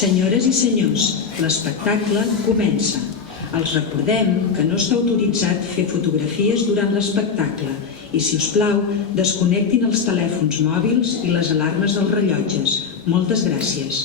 Senyores i senyors, l'espectacle comença. Els recordem que no està autoritzat fer fotografies durant l'espectacle i, si us plau, desconnectin els telèfons mòbils i les alarmes dels rellotges. Moltes gràcies.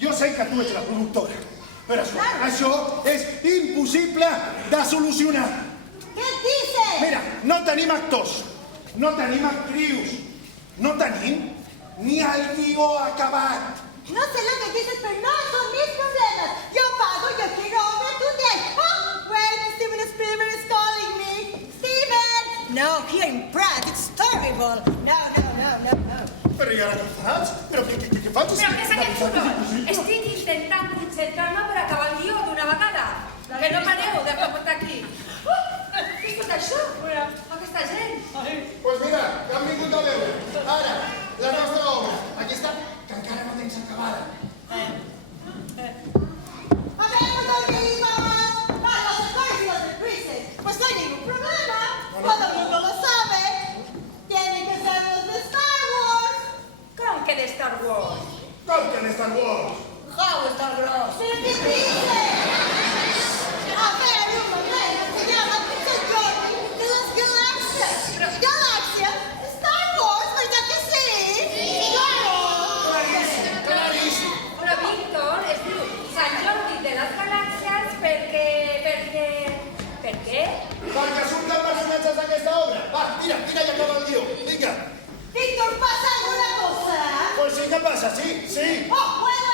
Jo sé que tu ets la productora, però això és impossible de solucionar. Què et dices? Mira, no tenim actors, no tenim actrius, no tenim ni el guió acabat. No sé lo que dices, pero no son mis problemas. Yo pago, yo quiero obra today. Oh, wait, Steven Spielberg is calling me. Steven! No, here in Pratt, it's terrible. No. Però i ara què faig? Però què faig? Però què és aquest soroll? Estic intentant concentrar-me per acabar el guió d'una vegada. Que no pareu de portar aquí. Què és tot això? Aquesta gent. Doncs mira, que han vingut a veure. Ara, la nostra obra. Aquí està, que encara no tens acabada. Habemos dormido. Para los actores y los actrices. Pues no hay ningún problema. Todo el mundo lo sabe. Tienen que ser los de Star Wars. Com que de Star Wars? Com que de Star Wars? How Star Wars? ¿Pero qué dices? A ver, un momento. Se llama The Journey de las Galaxias. ¿Galaxia? Star Wars, ¿verdad que sí? ¡Claro! Claríssim. Però Víctor es diu Sant Jordi de les Galàxies perquè... Per què? Perquè surten personatges d'aquesta obra. Va, mira i acaba el guió. Vinga. Víctor, ¿pasa alguna cosa? Pues sí que passa, sí. Oh, bueno,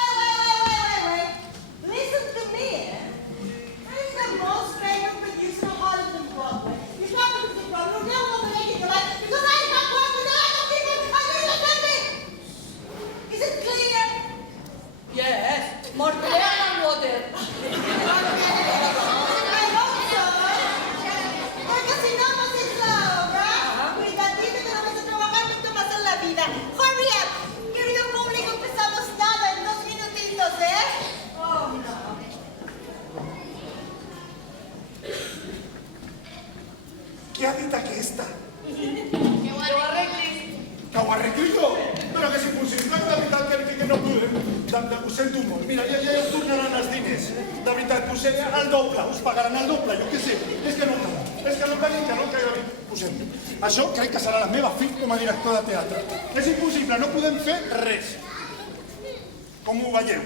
seria el doble, us pagaran el doble, jo què sé. És que no cal, que no cal bé. Ho sento. Això crec que serà la meva fi com a director de teatre. És impossible, no podem fer res. Com ho veieu?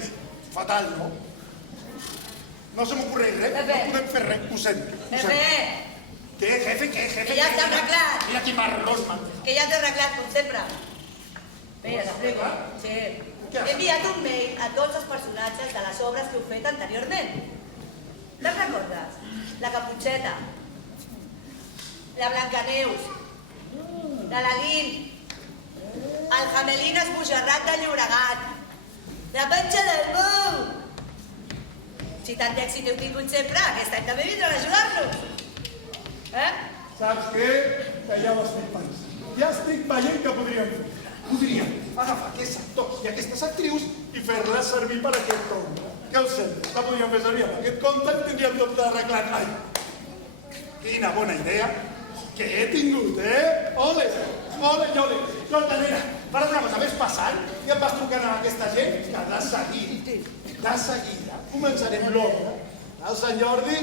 Fatal, no? No se m'ocorre res, no podem fer res, ho sento. Jefe, Què, jefe, què, jefe? que ja està arreglat. Mira quin marrón, man. Que ja t'he arreglat, com sempre. Mira, t'explico. Sí. He enviat un mail a tots els personatges de les obres que heu fet anteriorment. Te'n recordes? La Caputxeta, la Blancaneus, l'Aladín, el Jamelín esbojarrat de Llobregat, la Panxa del Bou. Si tant d'èxit heu tingut sempre, aquest any també vindran a ajudar-nos. Saps què? Que ja ho estic pensant. Ja estic veient que podríem fer. Podríem agafar aquests actors i aquestes actrius i fer-les servir per aquest compte. Què us sembla? La podríem fer servir amb aquest compte i tindríem tot arreglat. Ai, quina bona idea que he tingut, Ole, ole, ole. Escolta, nena, faràs una cosa, ves passant i em vas trucant a aquesta gent que de seguida començarem l'obra del Sant Jordi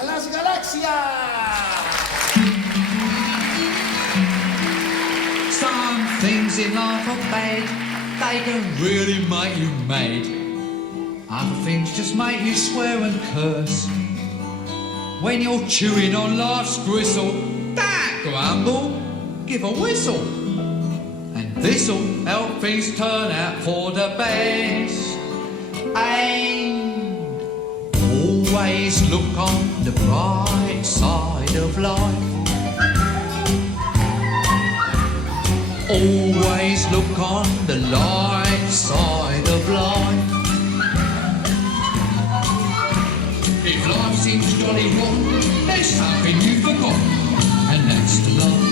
a les galàxies! Some things in life are bad, they can really make you mad. Other things just make you swear and curse. When you're chewing on life's gristle, don't grumble, give a whistle. And this'll help things turn out for the best. And always look on the bright side of life. Always look on the light side of life. If life seems jolly rotten, there's something you forgot, and that's to love.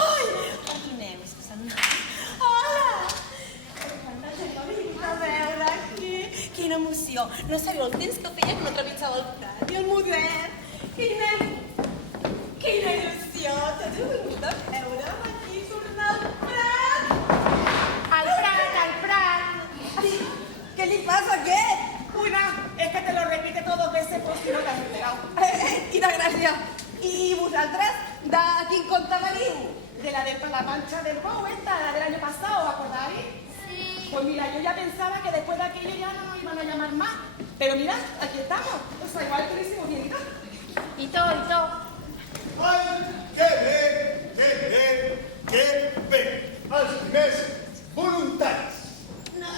Ai, perdoneu, és que s'han anat. Hola! Quanta gent ha vingut a veure aquí. Quina emoció. No sabeu el temps que feia que no trepitjava el Prat i el Modern. Quina il·lusió. Tots heu vingut a veure'm aquí tornar al Prat. Al Prat. Sí. ¿Qué le pasa a aquest? Una, es que te lo repite todo dos veces por si no te has enterado. Quina gràcia. I vosaltres, de quin conte veniu? De la de la mancha del Bou, esta, la del año pasado, ¿os acordáis? Sí. Pues mira, yo ya pensaba que después de aquello ya no nos iban a llamar más. Pero mira, aquí estamos. O sea, igual que lo hicimos bien y todo. I tot. Ai, que bé, que bé, que bé. Els primers voluntaris. No,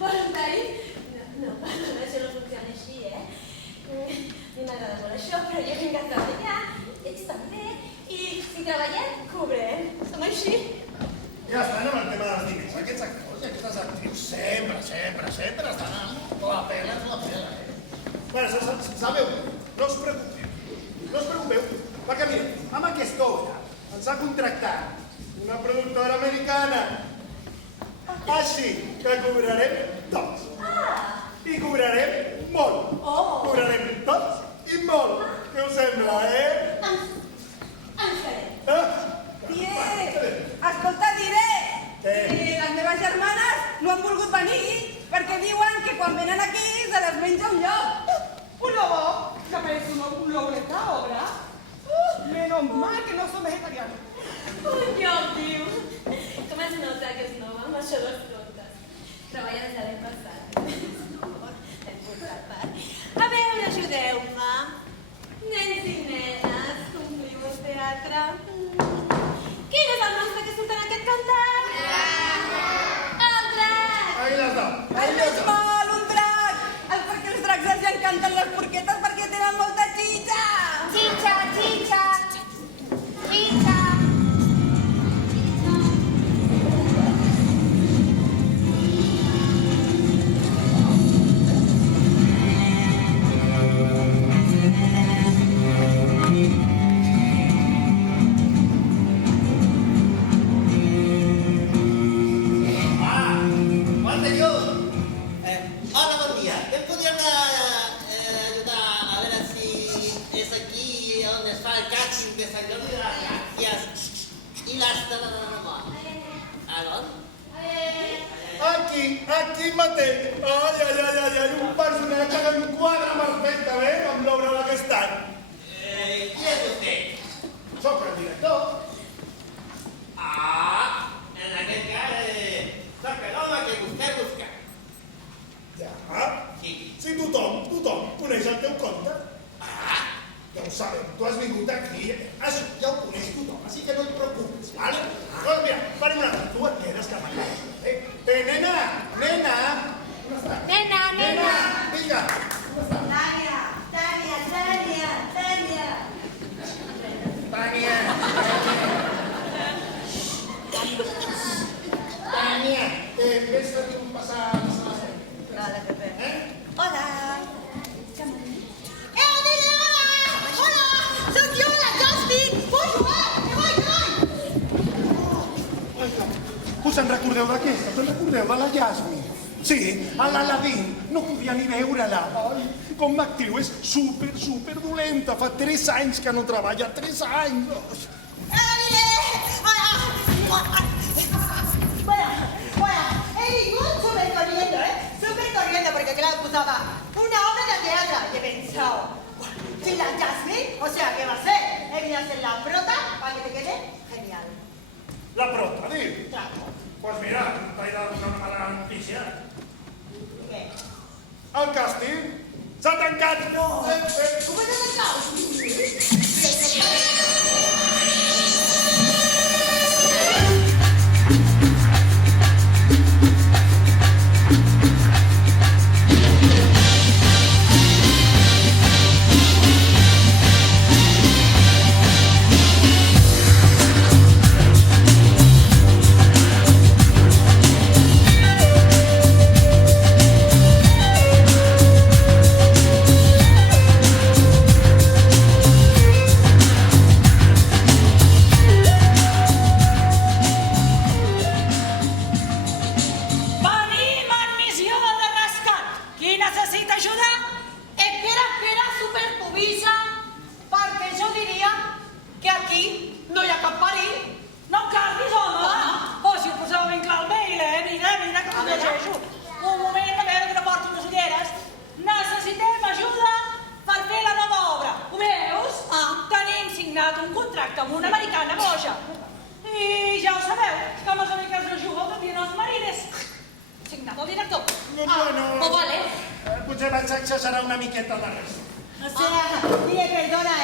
voluntari? No, perdona, això no funciona així, A mi m'agrada molt això, però jo vinc a treballar, ells també, i si treballem, cobrem. Som així. Ja estan amb el tema dels diners. Aquests actors i aquestes actrius sempre estan amb la pela, Bueno, sabeu, no us preocupeu, perquè mira, amb aquesta obra ens ha contractat una productora americana. Així que cobrarem tots. I cobrarem molt. Cobrarem tots i molt. Què us sembla, Ens farem. Bien, escolta, diré. Les meves germanes no han volgut venir perquè diuen que quan venen aquí se les menja un llop. Un lobo, que parece un lobo en esta obra. Menos mal que no son vegetarianos. Un lloc, diu. Com es nota que és nou amb això dels contes? Treballa des de l'any passat. L'hem portat part. A veure, ajudeu-me. Nens i nenes, compliu el teatre. Quin és el nostre que surt en aquest cantat? El drac! Ahí les da. El més mal, un drac. Perquè els dracs els encanten les porquetes perquè tenen molta xitxa. Chicha. Hola, bon dia. Em podríem ajudar a veure si és aquí on es fa el càsting de Sant Jordi de les Gràcies i les de la mort? A on? Aquí mateix. Ai, un personatge que em quadra perfecte Si tothom coneix el teu conte. Ja ho sabem, tu has vingut aquí, això ja ho coneix tothom, així que no et preocupis, vale? Doncs mira, farem una cosa, tu et quedes que m'agrada. Nena! On està? Nena! Vinga! Tània! Tània, vés a dir un passar la cena. Vale, Pepe. Hola. Dile hola! Soc jo, la Justin! Vull jugar! Que vull! Us en recordeu d'aquesta? Us en recordeu de la Yasmin? Sí, a l'Aladín. No podia ni veure-la. Ai, com l'actriu és super dolenta. Fa 3 anys que no treballa. 3 anys. Bueno, he vingut supercorriendo, porque claro, posaba una obra de teatro y he pensado, si la Jasmine, o sea, ¿qué va a ser? He venido a ser la prota para que te quede genial. La prota, diu? Claro. Pues mira, t'he de donar una mala notícia. ¿Qué? El càsting s'ha tancat. No. ¿Cómo te has sacado? Potser vaig exagerar una miqueta de res. O sea, mire, perdona,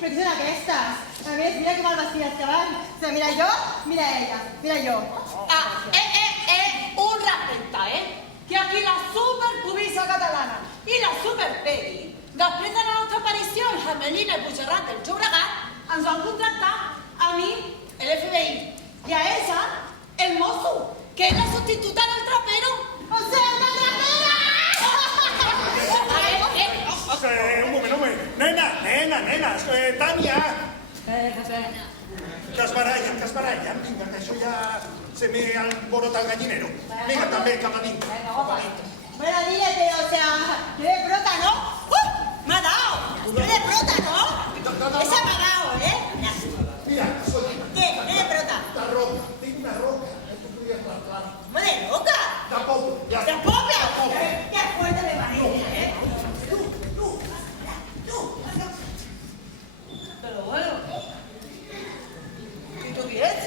pero que son aquestes. A ver, mira qué mal vestidas que van. O sea, mira yo, mira ella, mira yo. Un respecte, que aquí la superpubissa catalana i la superpegui, després de la nostra aparició en Jamelina i Puigcerrat del Llobregat, ens van contractar a mi, l'FBI, i a ella, el mosso, que és la substituta del trapero. O sea, una trapera! Un moment. Nena, Tània. Que es barallen. Vinga, que això ja se me alborota el gallinero. Vinga, també, cap a dintre. Bueno, dile, o sea, yo de prota, ¿no? ¡Me ha dado! ¡Yo de prota, no! Esa me ha dado, Mira, escolta. ¿Qué? ¿Yo de prota? De roca. Tinc una roca. Esto podria parlar. ¿Cómo de roca? De poble. Ja. ¿De poble? ¡Qué fuerte me parece, Però bueno, i tu qui ets?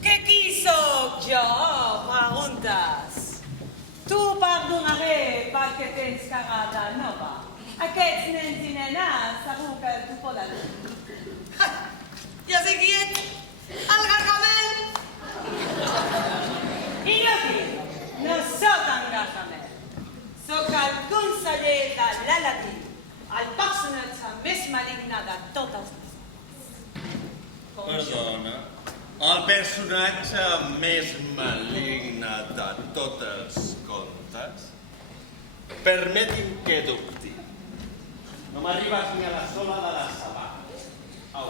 Que qui sóc jo, preguntes? Tu perdonaré perquè tens cagada nova. Aquests nens i nenes segur que t'ho poden dir. Ja sé qui ets, el Gargamel. I jo qui? No sóc en Gargamel. Sóc el conseller de l'Aladí, el personatge més maligne de tots els Perdona, el personatge més maligne de tots els contes? Permeti'm que dubti. No m'arribes ni a la sola de la sabata. Au,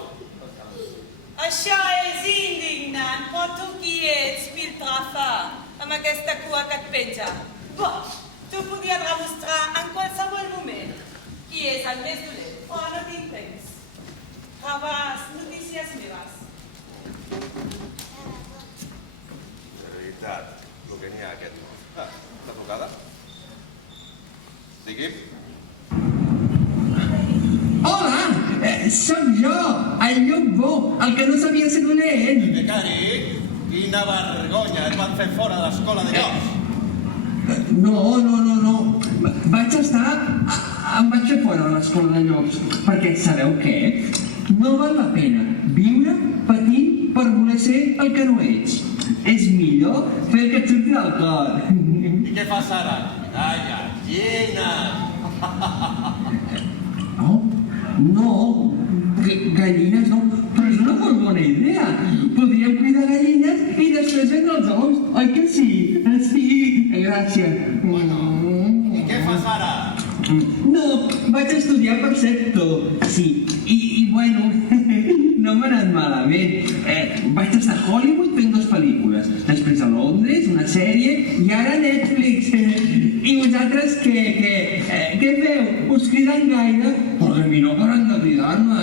Això és indignant, però tu qui ets, piltrafa, amb aquesta cua que et penja? Tu podies demostrar en qualsevol moment qui és el més dolent, però no tinc temps. Rebràs notícies meves. de veritat, el que n'hi ha aquest món. Està trucada? Digui? Hola, sóc jo, el llop bo, el que no sabia ser dolent. Becari, quina vergonya, et van fer fora de l'escola de llocs. No. Vaig estar... Em vaig fer fora de l'escola de llops, perquè sabeu què? No val la pena viure patint per voler ser el que no ets. És millor fer el que et surti del cor. I què fas ara? Gallina! No, gallines no, però és una molt bona idea. Podríem cuidar gallines i després vendre els ous, oi que sí? Sí, gràcies. I què fas ara? No, vaig estudiar percepto, sí, i bueno, no m'ha anat malament. Vaig estar a Hollywood fent 2 pel·lícules, després a Londres, una sèrie, i ara a Netflix. I vosaltres què feu? Us criden gaire? Perquè a mi no paren de cridar-me,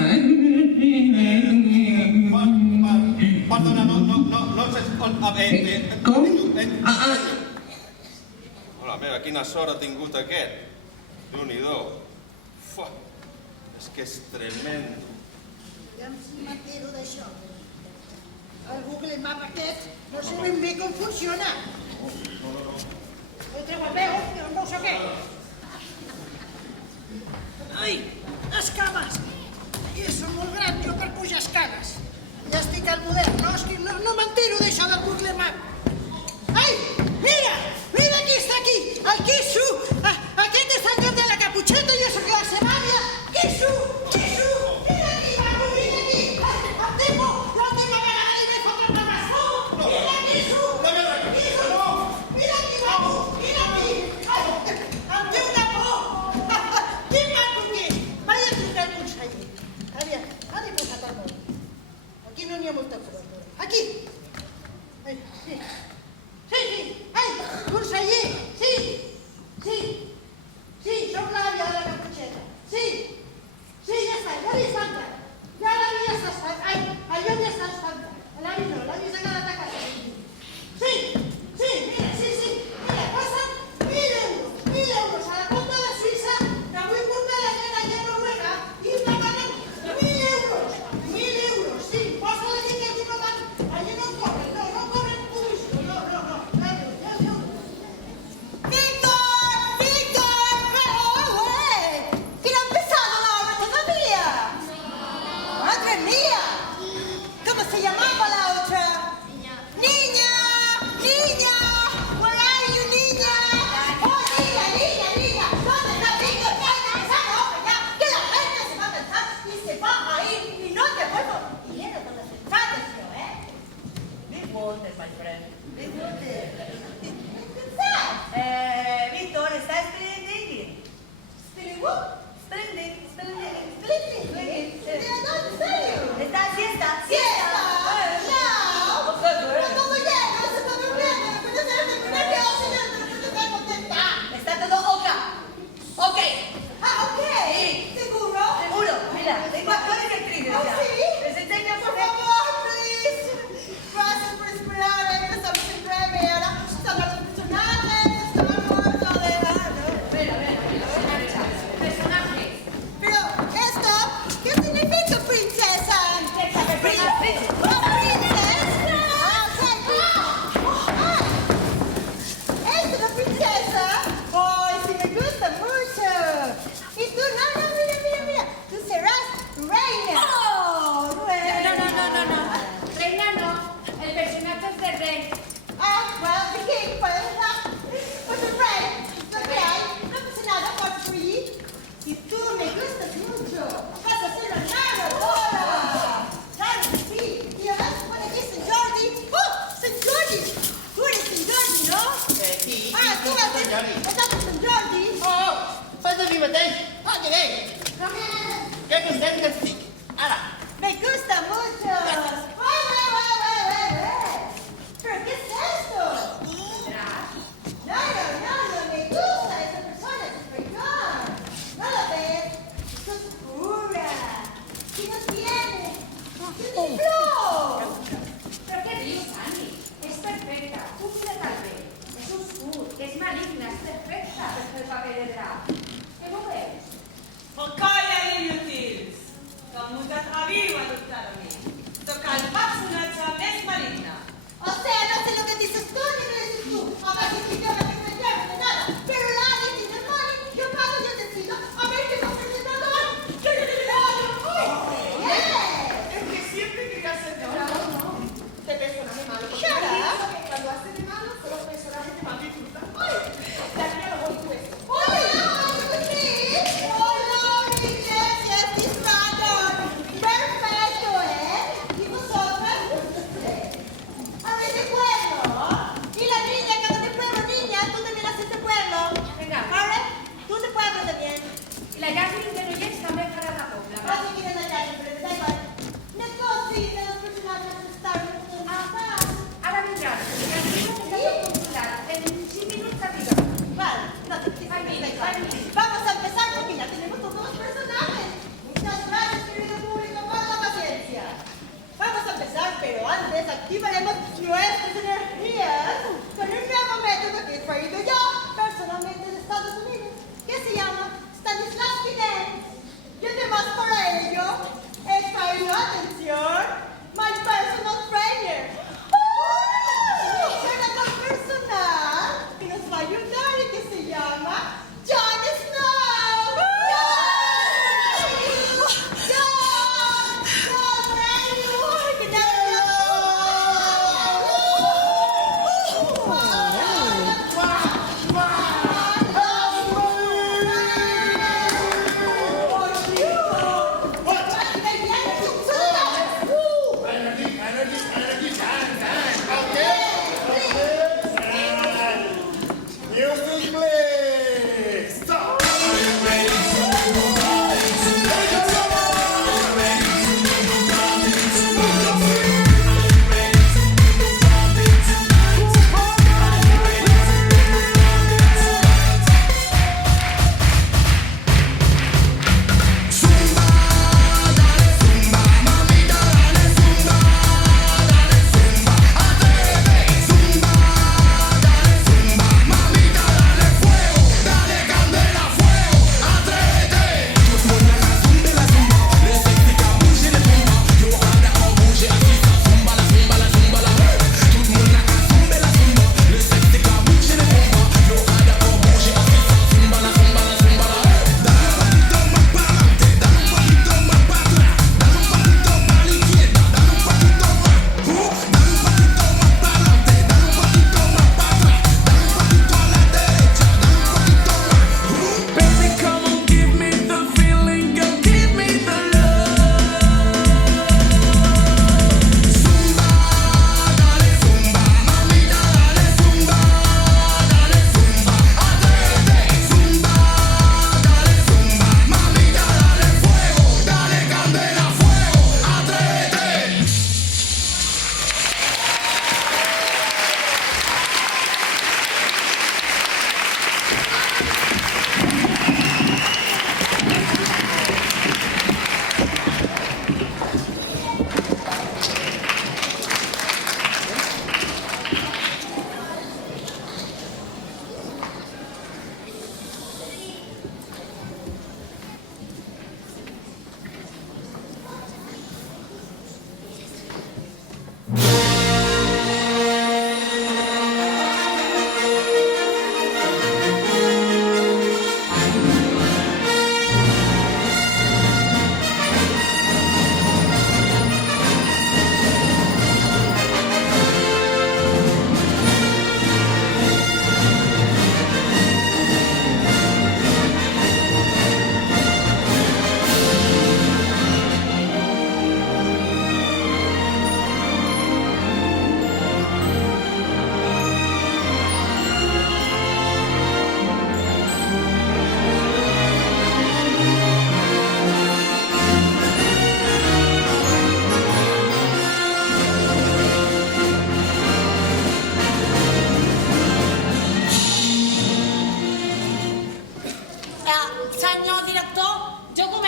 Perdona, no sé... Com? Hola meva, quina sort ha tingut aquest. Déu-n'hi-do. És que és tremendo. Aviam si m'entero d'això. El Google Map aquest no sé ben bé com funciona. No treu el peu, no sé què. Ai, escames! I són molt grans, jo per pujar escales. Ja estic al modern, no m'entero d'això del Google Map. Ai, mira qui està aquí, el Quisu. Aquest és el lloc de la Caputxeta, jo soc la Semània. Quisu, mira aquí, maco, mira aquí. Em temo, l'última vegada li vaig fotre una bastó. Mira, Quisu, mira aquí, maco, mira aquí. Em té una por. Que maco que és. Vaig a trucar al conseller. Aviam, ha de posar el món. Aquí no n'hi ha molta cobertura. Aquí. Sí, ai, conseller, sí, soc l'àvia de la Caputxeta, sí, ja està, ja li està entrant, ja l'àvia està espantant, ai, el lloc ja està espantant, l'avi no, l'avi s'ha quedat a casa, mira, passen 1.000 euros a la compta de Suïssa, que vull portar la nena allà a Noruega i em demanen 1.000 euros, sí, posa la gent que aquí no van, allà no corren turistes, no. Se llamaba la otra. Niña, where are you, niña? Oh, niña, ¿dónde está Víctor? Que hay que empezar la obra ya, que la gente se va a cansar y se va a ir y no te vuelvo. Y era donde se trata, Big water, my friend. Big water. Víctor, está spring digging. ¿Spring what? Spring digging. ¿En serio? Está siesta. Está todo ok. Ok. Sí. ¿Seguro? Seguro. Mira, tengo actores y actrices ya. ¿Sí? Les enseño Por favor, please. Gracias por esperar, empezamos en breve. Ahora están los personajes, estamos a Personajes. Pero esto, ¿qué significa, princesa? ¿Esta es la princesa? ¡Ay, sí me gusta mucho! Y tú, no, mira, tú serás reina. ¡Oh, reina! No. Reina no. El personaje es de rey. Well, the king, pues, pues el rey, lo que hay, no pasa nada por ti. Y tú me gustas mucho, vas a ser la narradora. Claro que sí. Y ahora se pone aquí St. Jordi. ¡Oh, St. Jordi! Tú eres St. Jordi, no? Sí, Tú vas a ser St. Jordi. Fas de mi mateix. Que bé. Que content que estic. Ara. Me gusta mucho. ¿Pero qué es esto? No, me gusta esa persona, es peor. ¿No lo ves? Es oscura. ¿Qué no tiene? ¡Tiene flor! ¿Pero qué dius, Annie? Es perfecta. Cumple tal vez. Es oscur, es maligna, es perfecta. El paper de drap. ¿Qué no ves? Calla, inútils. Com us atreviu a dubtar de mi? Sóc el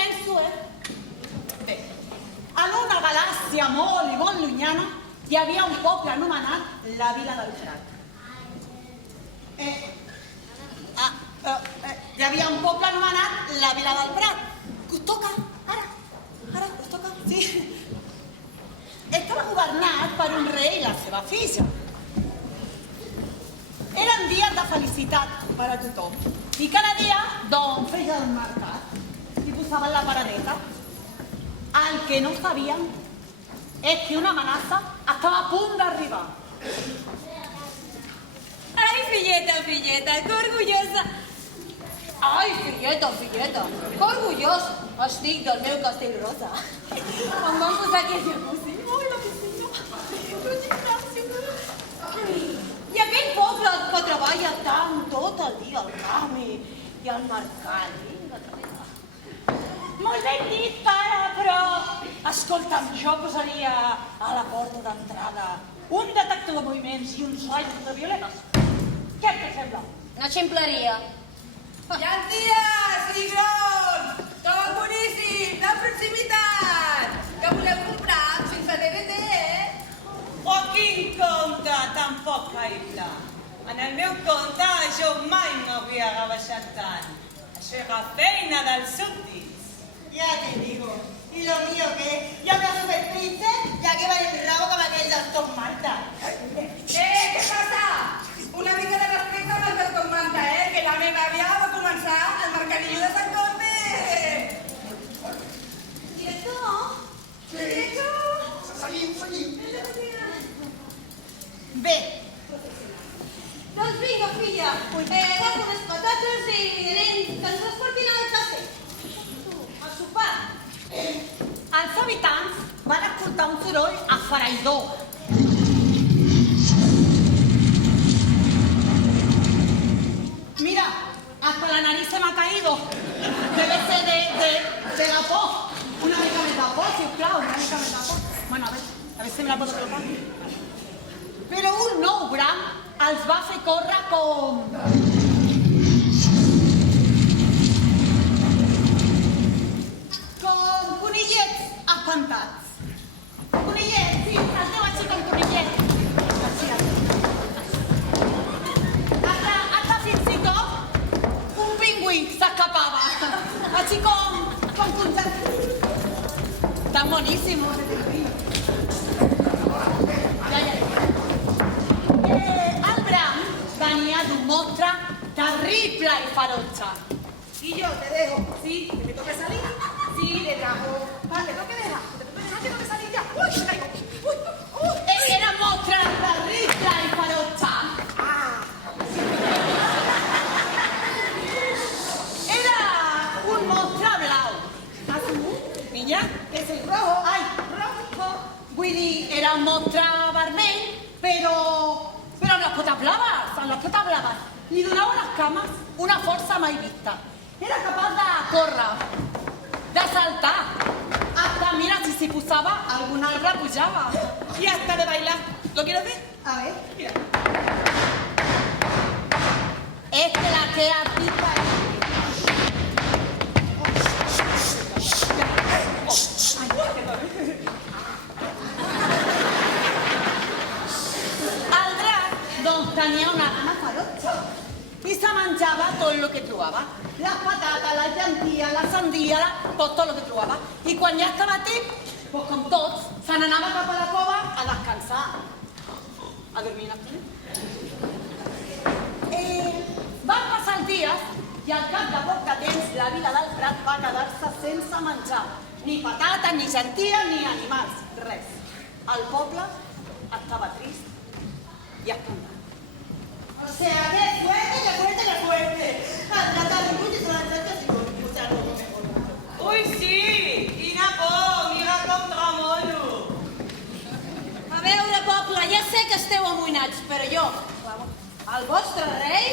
començo, Bé, en una galàxia molt i molt llunyana hi havia un poble anomenat la Vila del Prat. Hi havia un poble anomenat la Vila del Prat. Que us toca? Ara, us toca? Sí. Estava governat per un rei i la seva filla. Eren dies de felicitat per a tothom. I cada dia, doncs, feia el mercat i posaven la paradeta. El que no sabien és que una amenaça estava a punt d'arribar. Ai, filleta, filleta, que orgullosa. Ai, filleta, filleta, que orgullós estic del meu castell rosa. Em van posar aquí a jacuzzi. Ai, la piscina, el gimnàsio. I aquell poble que treballa tant tot el dia al camp i al mercat. Molt ben dit, pare, però... Escolta'm, jo posaria a la porta d'entrada un detector de moviments i uns raios de violetes. Què et sembla? Una ximpleria. Llenties, cigrons, tot boníssim, de proximitat. Que voleu comprar sense DVD, O quin compte tan poc caïble. En el meu compte jo mai m'havia rebaixat tant. Això era feina dels súbdits. Ya te digo. ¿Y lo mío qué? Ya me hace un triste, ya que va el rabo com aquell del Tom Manta. Què passa? Una mica de respecte amb el del Tom Manta, que la meva àvia va començar al mercadillo de Sant Conte. Director? Sí. Director? Seguim. Bé, Doncs vinga, filla, agafa unes patates i anem, que ens les portin al cafè. a sopar. Els habitants van escoltar un soroll afereïdor. Mira, hasta la nariz se me ha caído. Debe ser de la por. Una mica més de por, sisplau, una mica més de por. Bueno, a ver si me la pots colocar. Però un nou bram els va fer córrer com... com conillets espantats. Conillets, sí, salteu així com conillets. Així, hasta fins i tot un pingüí s'escapava. Així com punxant. Tan boníssim, ese pingüí. El bram venia d'un monstre terrible i ferotge. Y yo te dejo, sí, que me toque salir. Sí, le trajo. Vale, te toque dejar, que toque salir ya. Uy, se caigo. Era un monstre terrible i ferotge. Era un monstre blau. Niña, Es el rojo. ai, rojo. Vull dir, era un monstre vermell, però amb les potes blaves, Li donava les cames una força mai vista. Era capaç de córrer, de saltar. Hasta, mira, si s'hi posava, algun arbre pujava. Y hasta de bailar. ¿Lo quieres ver? A ver. Mira. Es que la que artista El drac, doncs, tenia una gana ferotge i se menjava tot el que trobava. Les patates, les llenties, la sandia, tot el que trobava. I quan ja estava tip, doncs, com tots, se n'anava cap a la cova a descansar. A dormir una estona. Van passar els dies i al cap de poc de temps la vila del Prat va quedar-se sense menjar. Ni patates, ni llenties, ni animals, res. El poble estava trist i espantat. O sea, qué fuerte. El drac arriba i se la trata así con o sea, no mejor. Ui, sí! Quina por! Mira com tremolo! A veure, poble, ja sé que esteu amoïnats, però jo, el vostre rei,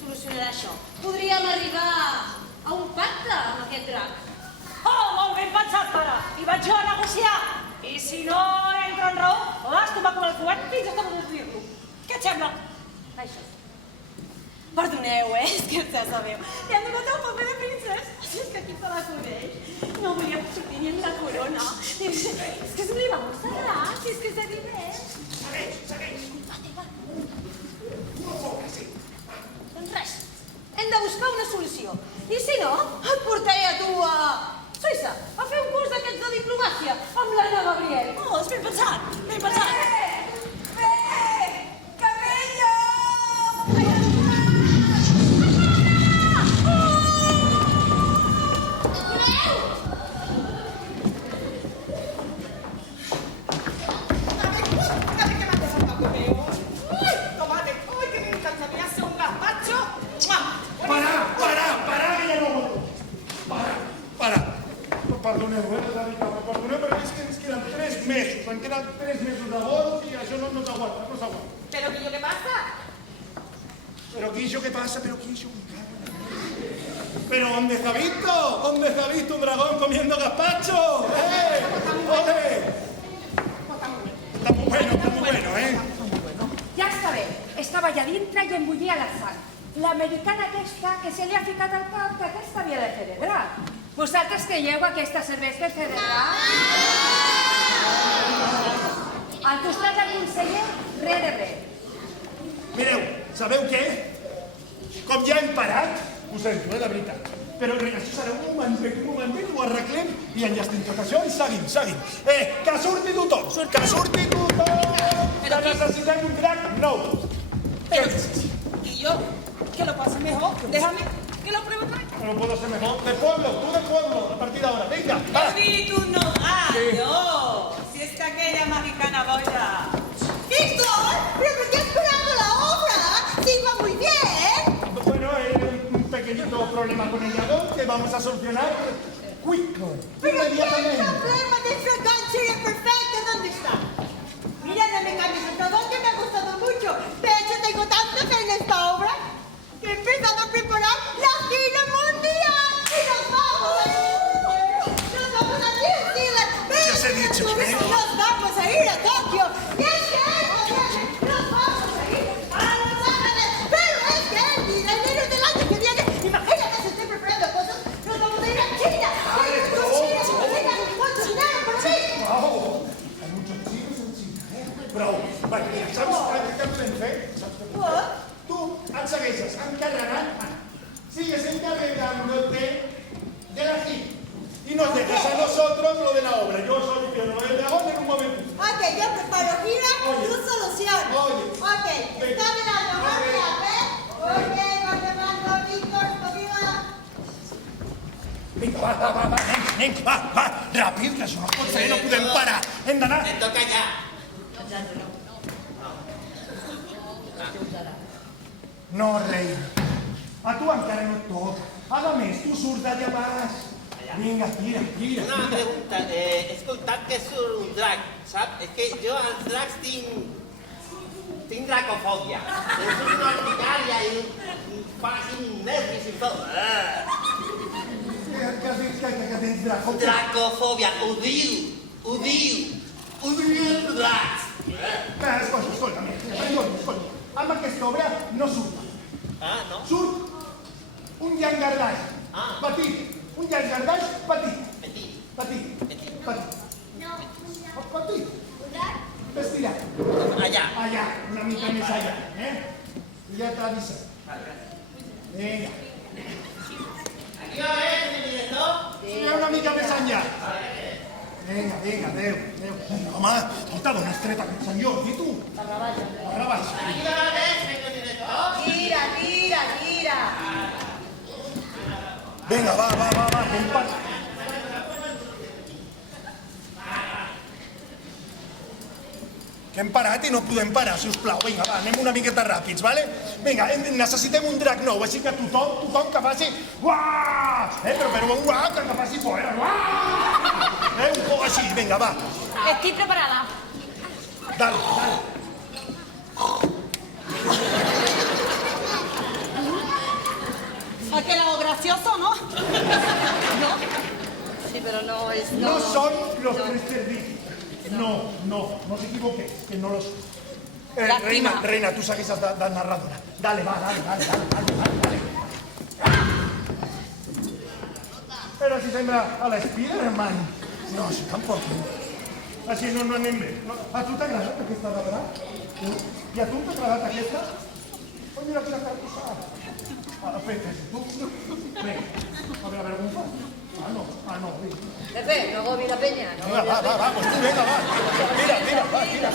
solucionarà això. Podríem arribar a un pacte amb aquest drac. Oh, molt ben pensat, pare. I vaig jo a negociar. I si no entra en raó, l'has tombat com el fuet fins a tot dir-lo. Què et sembla? Això. Perdoneu, és que ja sabeu. Li han donat el paper de princesa. És que aquí se la coneix. No volia sortir ni en la corona. És que se li va mostrar, és que s'ha divers. Segueix. Doncs res, hem de buscar una solució. I si no, et portaré a tu a Suïssa a fer un curs d'aquests de diplomàcia amb l'Anna Gabriel. Oh, és ben pensat, ben pensat. Cabello! Perdoneu, perdoneu, perquè és que ens queden 3 mesos. En queden 3 mesos de vol i això no s'aguanta, no s'aguanta. Pero Guillo, ¿qué pasa? Pero Guillo, ¿qué pasa? Pero Guillo, me cago en la... Pero ¿dónde se ha visto? ¿Dónde se ha visto un dragón comiendo gazpacho? ¡Ole! Está muy bueno, ¿eh? Ja està bé, estava allà dintre i em bullia la sang. L'americana aquesta que se li ha ficat al cap que aquesta havia de fer de drac. Vosaltres creieu que aquesta serveix per fer de drac? Al costat del conseller, res de res. Mireu, sabeu què? Com ja hem parat, ho sento, de veritat. Però això serà un momentet, ho arreglem i enllestim tot això i seguim. Que surti tothom, que surti tothom! Que necessitem un drac nou. Pero, y yo, que lo pase mejor, déjame que lo pruebe otra vez. No puedo ser mejor. De pueblo, tú de pueblo, a partir de ahora. Venga, va. Espíritu no rayo. Si es que aquella mexicana boya. ¡Víctor! ¿Pero por qué has parado la obra? ¡Sí, va muy bien! Bueno, un pequeñito problema con el dragón que vamos a solucionar quickly, ¿Pero qué inmediatamente. problema de dragón sería perfecto? ¿Dónde está? Mira, no me cambies el dragón que me ha gustado mucho. De hecho, tengo tanta fe en esta obra que he empezado a preparar la gira mundial. ¡Y nos vamos a ir! ¡Nos vamos a New Zealand! Ya os he dicho, ¿eh? ¡Nos vamos a ir a Tokio! ¡Y es que nos vamos a ir a Los Ángeles! ¡Pero es que el enero del año que viene, imagínate si estoy preparando cosas, nos vamos a ir a China! ¡Hay muchos chinos en China! ¡Mucho dinero por mí! Wow, hay muchos chicos en China, Però, perquè saps què podem fer? Tu et segueixes encarregant, sigues encarregándote de la gira. Y nos dejas a nosotros lo de la obra. Yo soluciono lo del dragón en un momento. Ok, yo preparo gira, tú solución. Ok, está mirando, gracias, ¿eh? Ok, no te mando, Víctor, conmigo. Vinga, va, ràpid, que això no es pot fer, no podem parar. Hem d'anar. Em toca ja. No, rei. A tu encara no et toca. A més, tu surts d'allà baix. Vinga, tira. Una pregunta. He escoltat que surt un drac, saps? És que jo als dracs tinc dracofòbia. És una ordinària i em fa així nervis i tot. Què has dit que tens dracofòbia? Dracofòbia, ho diu els dracs. Escolta, amb aquesta obra no surt. Ah, no? Surt un llangardaix petit. Un llangardaix petit. Petit. Estirat. Allà, una mica més allà. I ja t'ha avisat. Vinga. Aquí va bé, senyor director? Una mica més enllà. Vinga, adéu. Home, escolta, d'on has tret aquest senyor? I tu? Per la baixa. Aquí va bé, senyor director? Tira. Vinga, va, que em passa. Que hem parat i no podem parar, sisplau. Vinga, va, anem una miqueta ràpids, vale? Vinga, necessitem un drac nou, així que tothom que faci... Uah! Però un uah, que faci por, uah! Un poc així, vinga, va. Estic preparada. Dale. ¿A que lo gracioso, no? ¿No? Sí, pero no es... No son los tres cerditos. No os equivoquéis, que no los... Reina, tu segueixes de narradora. Dale, va, dale. Però si sembra a l'Spiderman. No, això tampoc. Així no anem bé. A tu t'ha agradat aquesta de drac? I a tu t'ha agradat aquesta? Oh, mira quina cartossada. Fes tu. Vinga, a veure com fa. Ah, no, vinga. Pepe, no agobi la penya. Va, pues tu, vinga, va. Tira.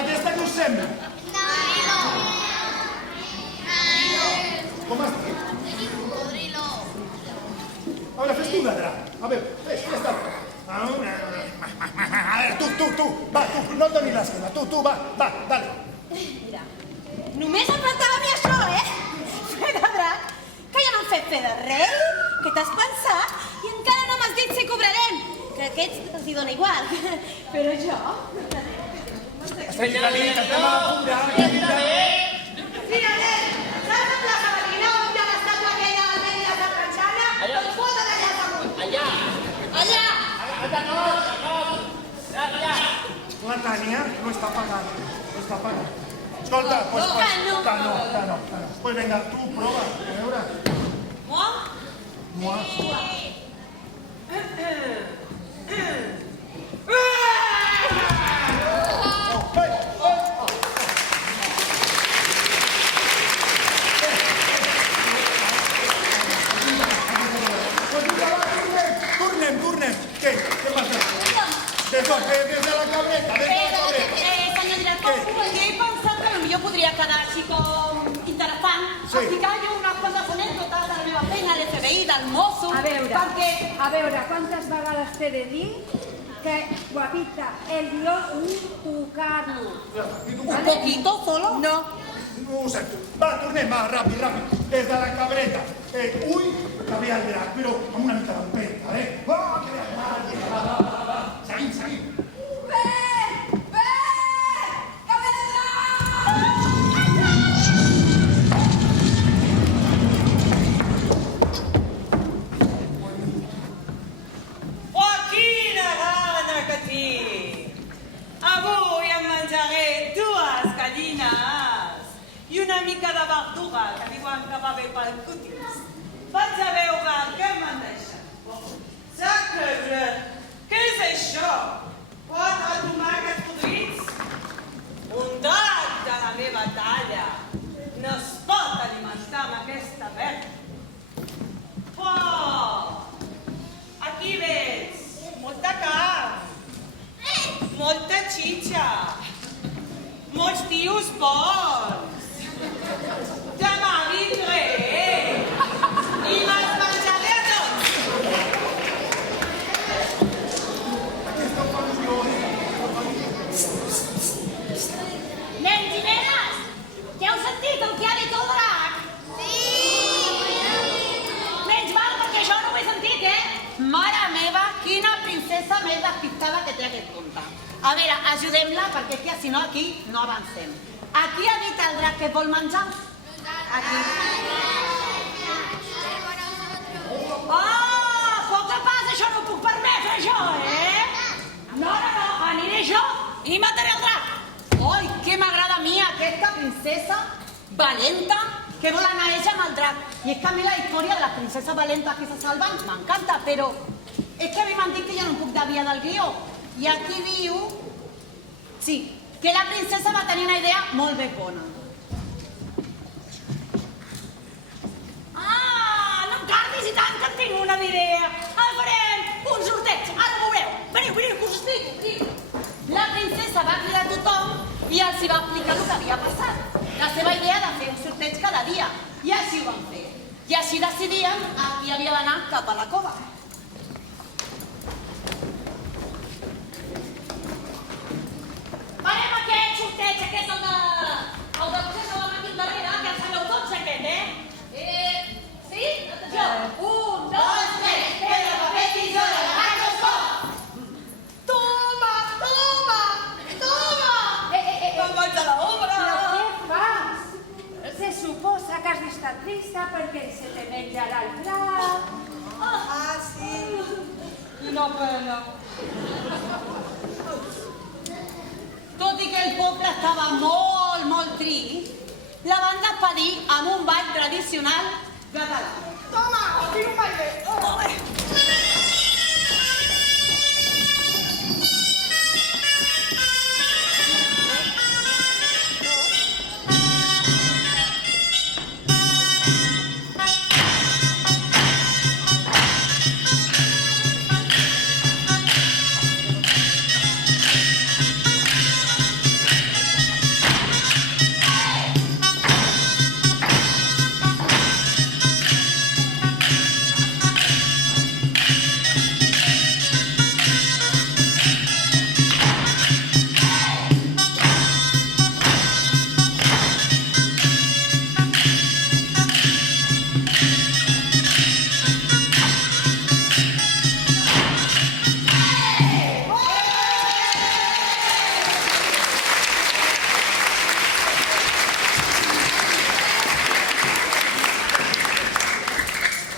Aquesta què us sembla? Com has dit? Cocodrilo. A veure, fes tu de drac. A veure, fes tu. A veure, tu. Va, tu, no et donis l'esquena. Tu, va, dale. Mira, només em faltava a mi això, Fer de drac, que ja m'han fet fer de rei, que t'has pensat, i encara no m'has dit si cobrarem, que aquests els hi dona igual, però jo... Senyora Lita, estem a cobrar. Sí, saps la plaça Marina on hi ha l'estàtua aquella del rei de la Franxana? Doncs fota't allà amunt. Allà. La Tània no està pagant. Escolta, pues... Que no. Pues vinga, tu prova, a veure. Moi? Tornem. Què passa? Des de la cabreta. Senyor director, que he pensat que potser podria quedar així com interessant explicar jo unes quantes anècdotes de la meva feina, l'FBI, del mosso... A veure, quantes vegades t'he de dir que, guapita, el guió ni tocar-lo. Un poquito solo? No. No ho sento. Va, tornem, va, ràpid. Des de la cabreta. Ui, que ve el drac, però amb una mica d'empenta, Va, que ve el drac. Va. Seguim. Bé! Que ve el drac! Oh, quina gana que tinc! Avui em menjaré 2 gallines i una mica de verdura que diuen que va bé pel cutis. Vaig a veure què m'han deixat. Sacre! Què és això? 4 tomàquets podrits? Un drac de la meva talla no es pot alimentar amb aquesta merda. Oh! Aquí veig molta carn, molta xitxa, molts tios bons. Demà vindré i me'ls menjaré a tots. Nens i nenes, què heu sentit el que ha dit el drac? Sí! Menys mal, perquè jo no ho he sentit, Mare meva, quina princesa més despistada que té aquest conte. A veure, ajudem-la, perquè és que si no aquí no avancem. Aquí ha dit el drac que vol menjar? Aquí. Poc que passa, això no ho puc permetre, jo, No, aniré jo i mataré el drac. Ai, que m'agrada a mi aquesta princesa valenta que vol anar ella amb el drac. I és que a mi la història de les princeses valentes que se salven m'encanta, però és que a mi m'han dit que jo no em puc desviar del guió. I aquí diu... Sí, que la princesa va tenir una idea molt ben bona. No em cardis i tant que en tinc una idea. El farem un sorteig, ara ho veureu. Veniu, que us explico. La princesa va cridar a tothom i els va explicar el que havia passat. La seva idea de fer un sorteig cada dia. I així ho van fer. I així decidien a qui havia d'anar cap a la cova. Farem aquest sorteig, aquest el de... El de vostès que van aquí darrere, que el sabeu tots aquest, Sí? Atenció. 1, 2, 3, pedra, paper, tisora, gatos, cop! Toma! Me'n vaig a l'obra! Però què fas? Se suposa que has d'estar trista perquè se te menjarà el drac. Ah, sí? Quina pena. estava molt, molt trist, la van despedir amb un ball tradicional català. Toma, aquí un baile.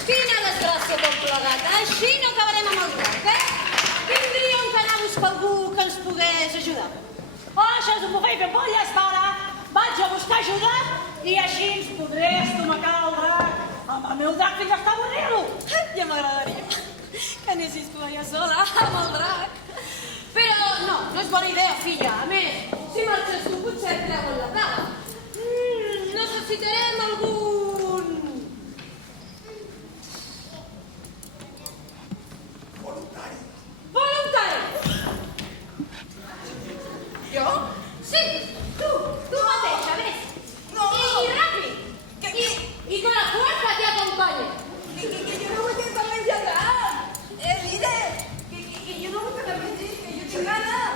Quina desgràcia tot plegat. Així no acabarem amb el drac, Tindríem que anar a buscar algú que ens pogués ajudar. Oh, això és un bufet de polles, pare. Vaig a buscar ajuda i així ens podré estomacar el drac amb el meu drac fins a estar avorrir-lo. Ja m'agradaria que anessis tu allà sola amb el drac. Però no és bona idea, filla. A més, si marxes tu potser et treuen la plaga. Necessitarem algun... Voluntari! Jo? Sí, tu mateixa, ves. No. I ràpid. I con la fuerza que acompañe. Que yo no voy a también llorar. Líder, que yo no voy a también que yo tengo ganas.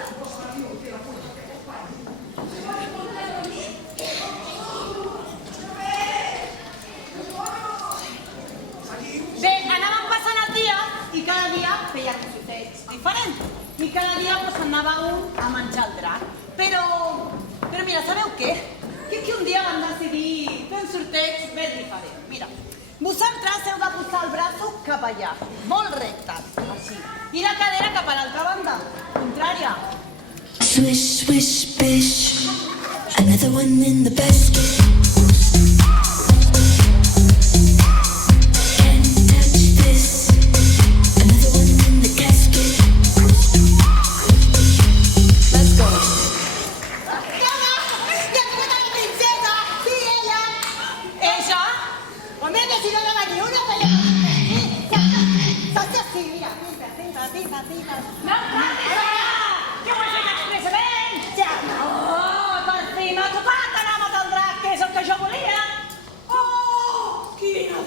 Bé, anàvem passant el dia i cada dia feia cositets diferents. I cada dia anava un a menjar el drac. Però mira, sabeu què? Que un dia vam decidir fer un sorteig ben diferent. Mira, vosaltres heu de posar el braç cap allà, molt recte, així. I la cadera cap a l'altra banda, contrària. Swish, swish, bish. Another one in the basket.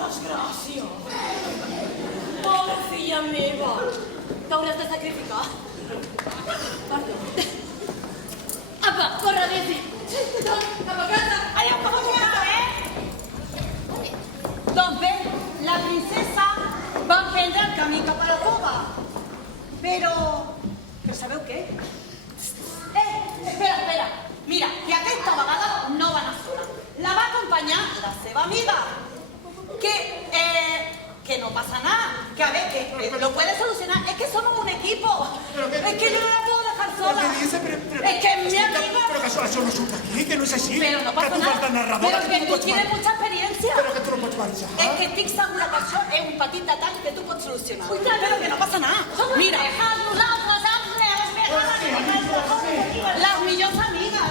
Desgràcia! Pobra filla meva! T'hauràs de sacrificar. Perdó. Apa, corre, Desi! Cap a casa! Allà, cap a casa, Doncs bé, la princesa va emprendre el camí cap a la cova. Però sabeu què? Espera. Mira, que aquesta vegada no va anar sola. La va acompanyar la seva amiga. Que no pasa nada, que a ver, que lo puede solucionar, es que somos un equipo, es que yo no la puedo dejar sola, es que mi amiga... Pero que eso no surta aquí, que no es así, pero no pasa que tu nada, fas de narradora, pero que tú tienes mucha experiencia, pero que tu no pots marxar. es que estic segura que això és un petit detall que tu pots solucionar, pero que no passa nada, mira, las millors amigues,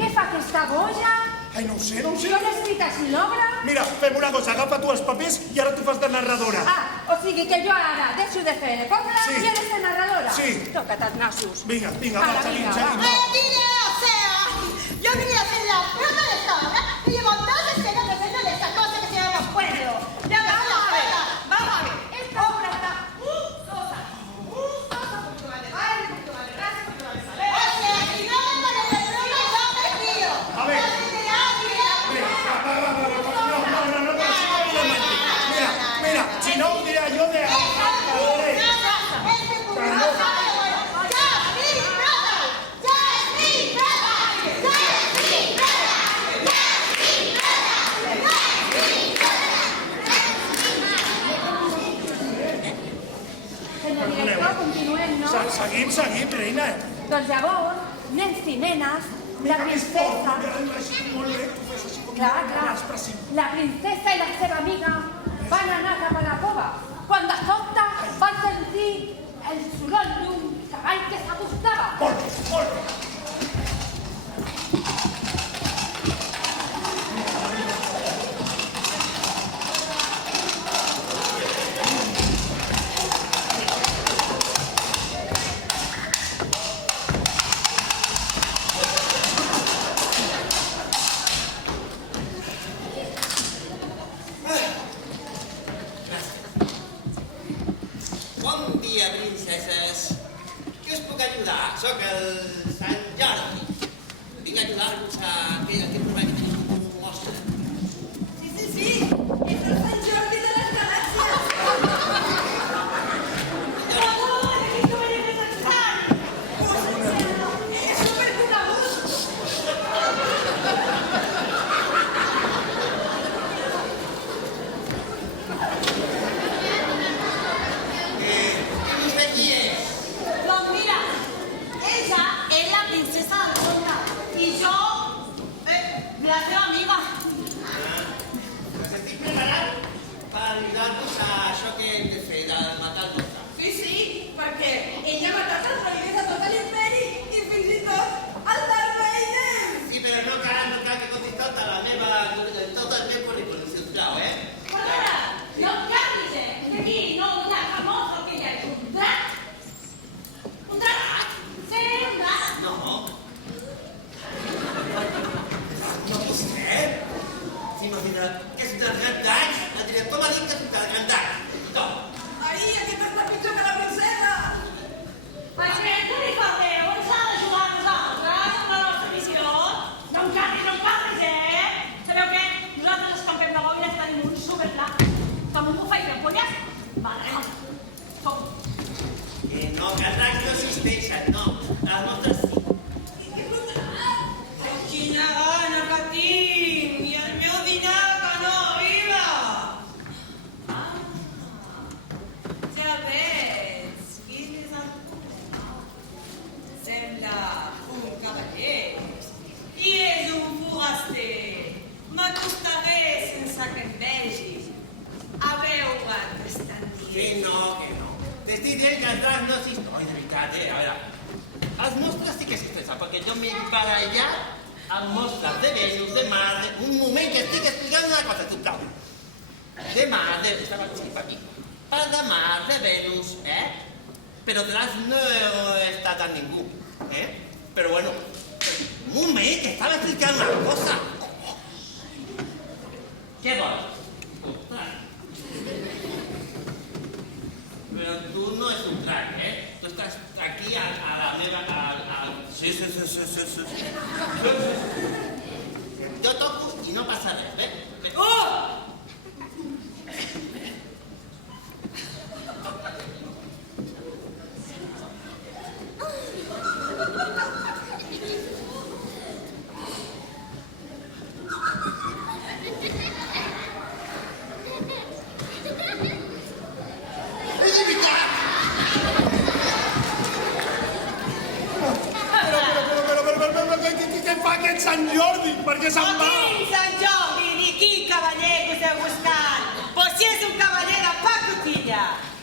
Què fa aquesta boja? Ai, no ho sé. Jo n'escric l'obra. Mira, fem una cosa, agafa tu els papers i ara tu fas de narradora. O sigui que jo ara deixo de fer cobra i he de ser narradora. Sí. Toca't els nassos. Vinga, va, seguim. O sea, yo vine a hacer la prueba de esta obra y llevo 2 escenas haciendo de esta cosa que se llama pueblo. Vamos a ver. Esta obra está gustosa, porque vale baile, porque vale gracia, porque vale saber. O sea, si no me pones el problema, yo me pido. A ver. Mira, si no ho diré jo de... Senyor director, continuem, no? Seguim, reina. Doncs llavors nens i nenes, la princesa... Clar, la princesa i la seva amiga van anar cap a la cova, quan de sobte van sentir el soroll d'un cavall que s'acostava. Molt bé. Soc el Sant Jordi. Vinc a ajudar-vos a aquest problema que tenim un mostre. Sí, és el Sant Jordi de les galàxies. És superconegut. I vostè qui és? Doncs mira, ella és la princesa del conte i jo, la seva amiga. Us estic preparant per ajudar-vos a això que hem de fer, de matar el conte. Sí, perquè ella ha matat els reis de tot l'imperi i fins i tot el Darth Vader. Sí, però no cal que contis tot el meu currículum, si us plau, Perdona, no em canvis, que aquí no hi ha famós el que hi ha un drac. Un drac? Sí, un drac. No. No vostè? Si m'imagina que és un gran drac, el director m'ha dit que és un gran drac. No. Ai, aquest està pitjor que la princesa. Perquè tu li fareu, ens ha de jugar a nosaltres amb la nostra missió. No em canvis, Sabeu què? Nosaltres els campem de boires tenim un superpla. Com un bufet de polles, barrem. No, que els dracs no existeixen, no. Les nostres sí. Quina gana que tinc! I el meu dinar que no arriba! Ja veig, quin és el punt? Sembla un cavaller i és un foraster. M'acostaré sense que em vegi. A veure què estan dient. Que no. T'estic dient que els dracs no existeixen. Ai, de veritat, a veure. Els monstres sí que existeixen, perquè jo m'he barallat amb monstres de Venus, de Mars, un moment que estic explicant una cosa, sisplau. De Mars, estava aquí. De Mars, de Venus, Però de dracs no he estat amb ningú, Però bueno, un moment, que estava explicant una cosa. Què vols? Però tu no és un drac, Tu estàs aquí a la meva... Sí. Jo toco i no passa res, Oh! Què fa aquest Sant Jordi? Per què se'n va? Quin Sant Jordi ni quin cavaller que us heu buscat? Pues si és un cavaller de pacotilla,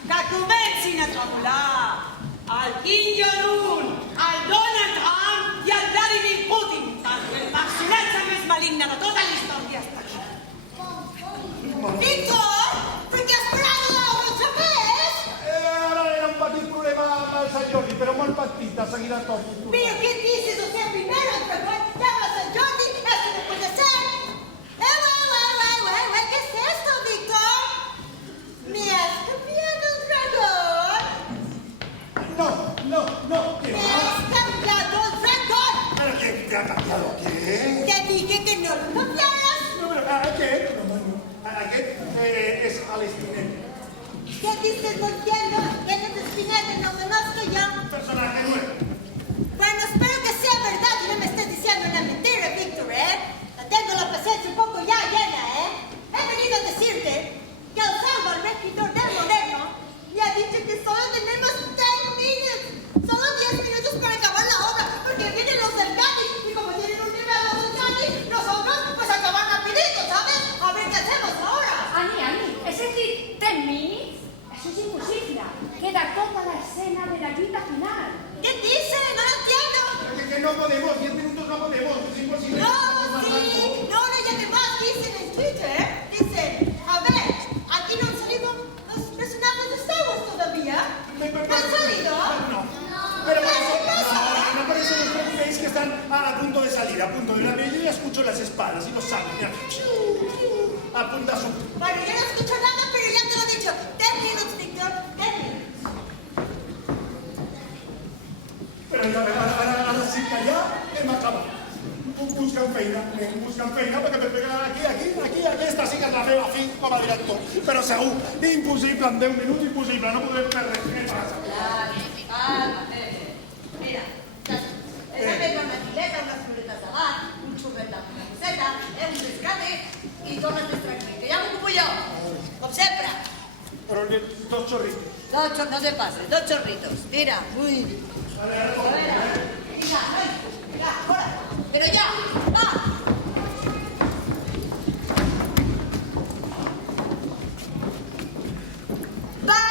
que comencin a tremolar. El Kim Jong-un, el Donald Trump i el Vladimir Putin, el personatge més maligne de tota la història està aquí. Víctor, per què has parat l'obra més? Ara era un petit problema amb el Sant Jordi, però molt petit, de seguida tot. Pero ¿qué dices? O sea, primero el dragón llama a San Jordi, eso no puede ser. ¿Qué es esto, Víctor? ¿Me has cambiado el dragón? No. ¿Me has cambiado el dragón? ¿Pero qué te ha cambiado? ¿Qué? Te dije que no lo cambiaras. No, pero aquest? No. Aquest és a l'Espinel. ¿Qué dices? No entiendo. ¿Quién es Spinetta? No conozco yo. Un personaje nuevo. Bueno, espero que sea verdad y no me estés diciendo una mentira, Víctor, Tengo la paciencia un poco ya llena, He venido a decirte que el Salvo, el escritor del Moderno, me ha dicho que solo tenemos 10 minutos para acabar la obra, porque vienen los Eso es imposible. Queda toda la escena de la quita final. ¿Qué dice? No lo entiendo. Que no podemos, 10 minutos no podemos, es imposible. No, sí. No, y además dicen en Twitter, dicen, a ver, aquí no han salido los personajes de Star Wars todavía. ¿No han salido? No. Pero por eso no os preocupéis que están a punto de salir, a punto de la yo ya escucho las espadas y los sables, mira. A punta su. Bueno, yo no escucho nada, pero ya te lo he dicho. 10 minutos, Víctor, 10 minutos. Però ara sí que ja hem acabat. Buscant feina, perquè per pegar aquí, aquesta sí que és la meva fi com a director. Però segur, impossible, en 10 minuts, impossible, no podrem fer res. Què passa? Mira, esa meva una fileta, unes floretes de bar, un xurret de camiseta, un rescate i tornes més tranquil, que ja m'ocupo jo, com sempre. Però dos chorritos. No te pases, 2 chorritos. Tira, muy bien. A ver. Mira, ahora. Pero ya, va. Va.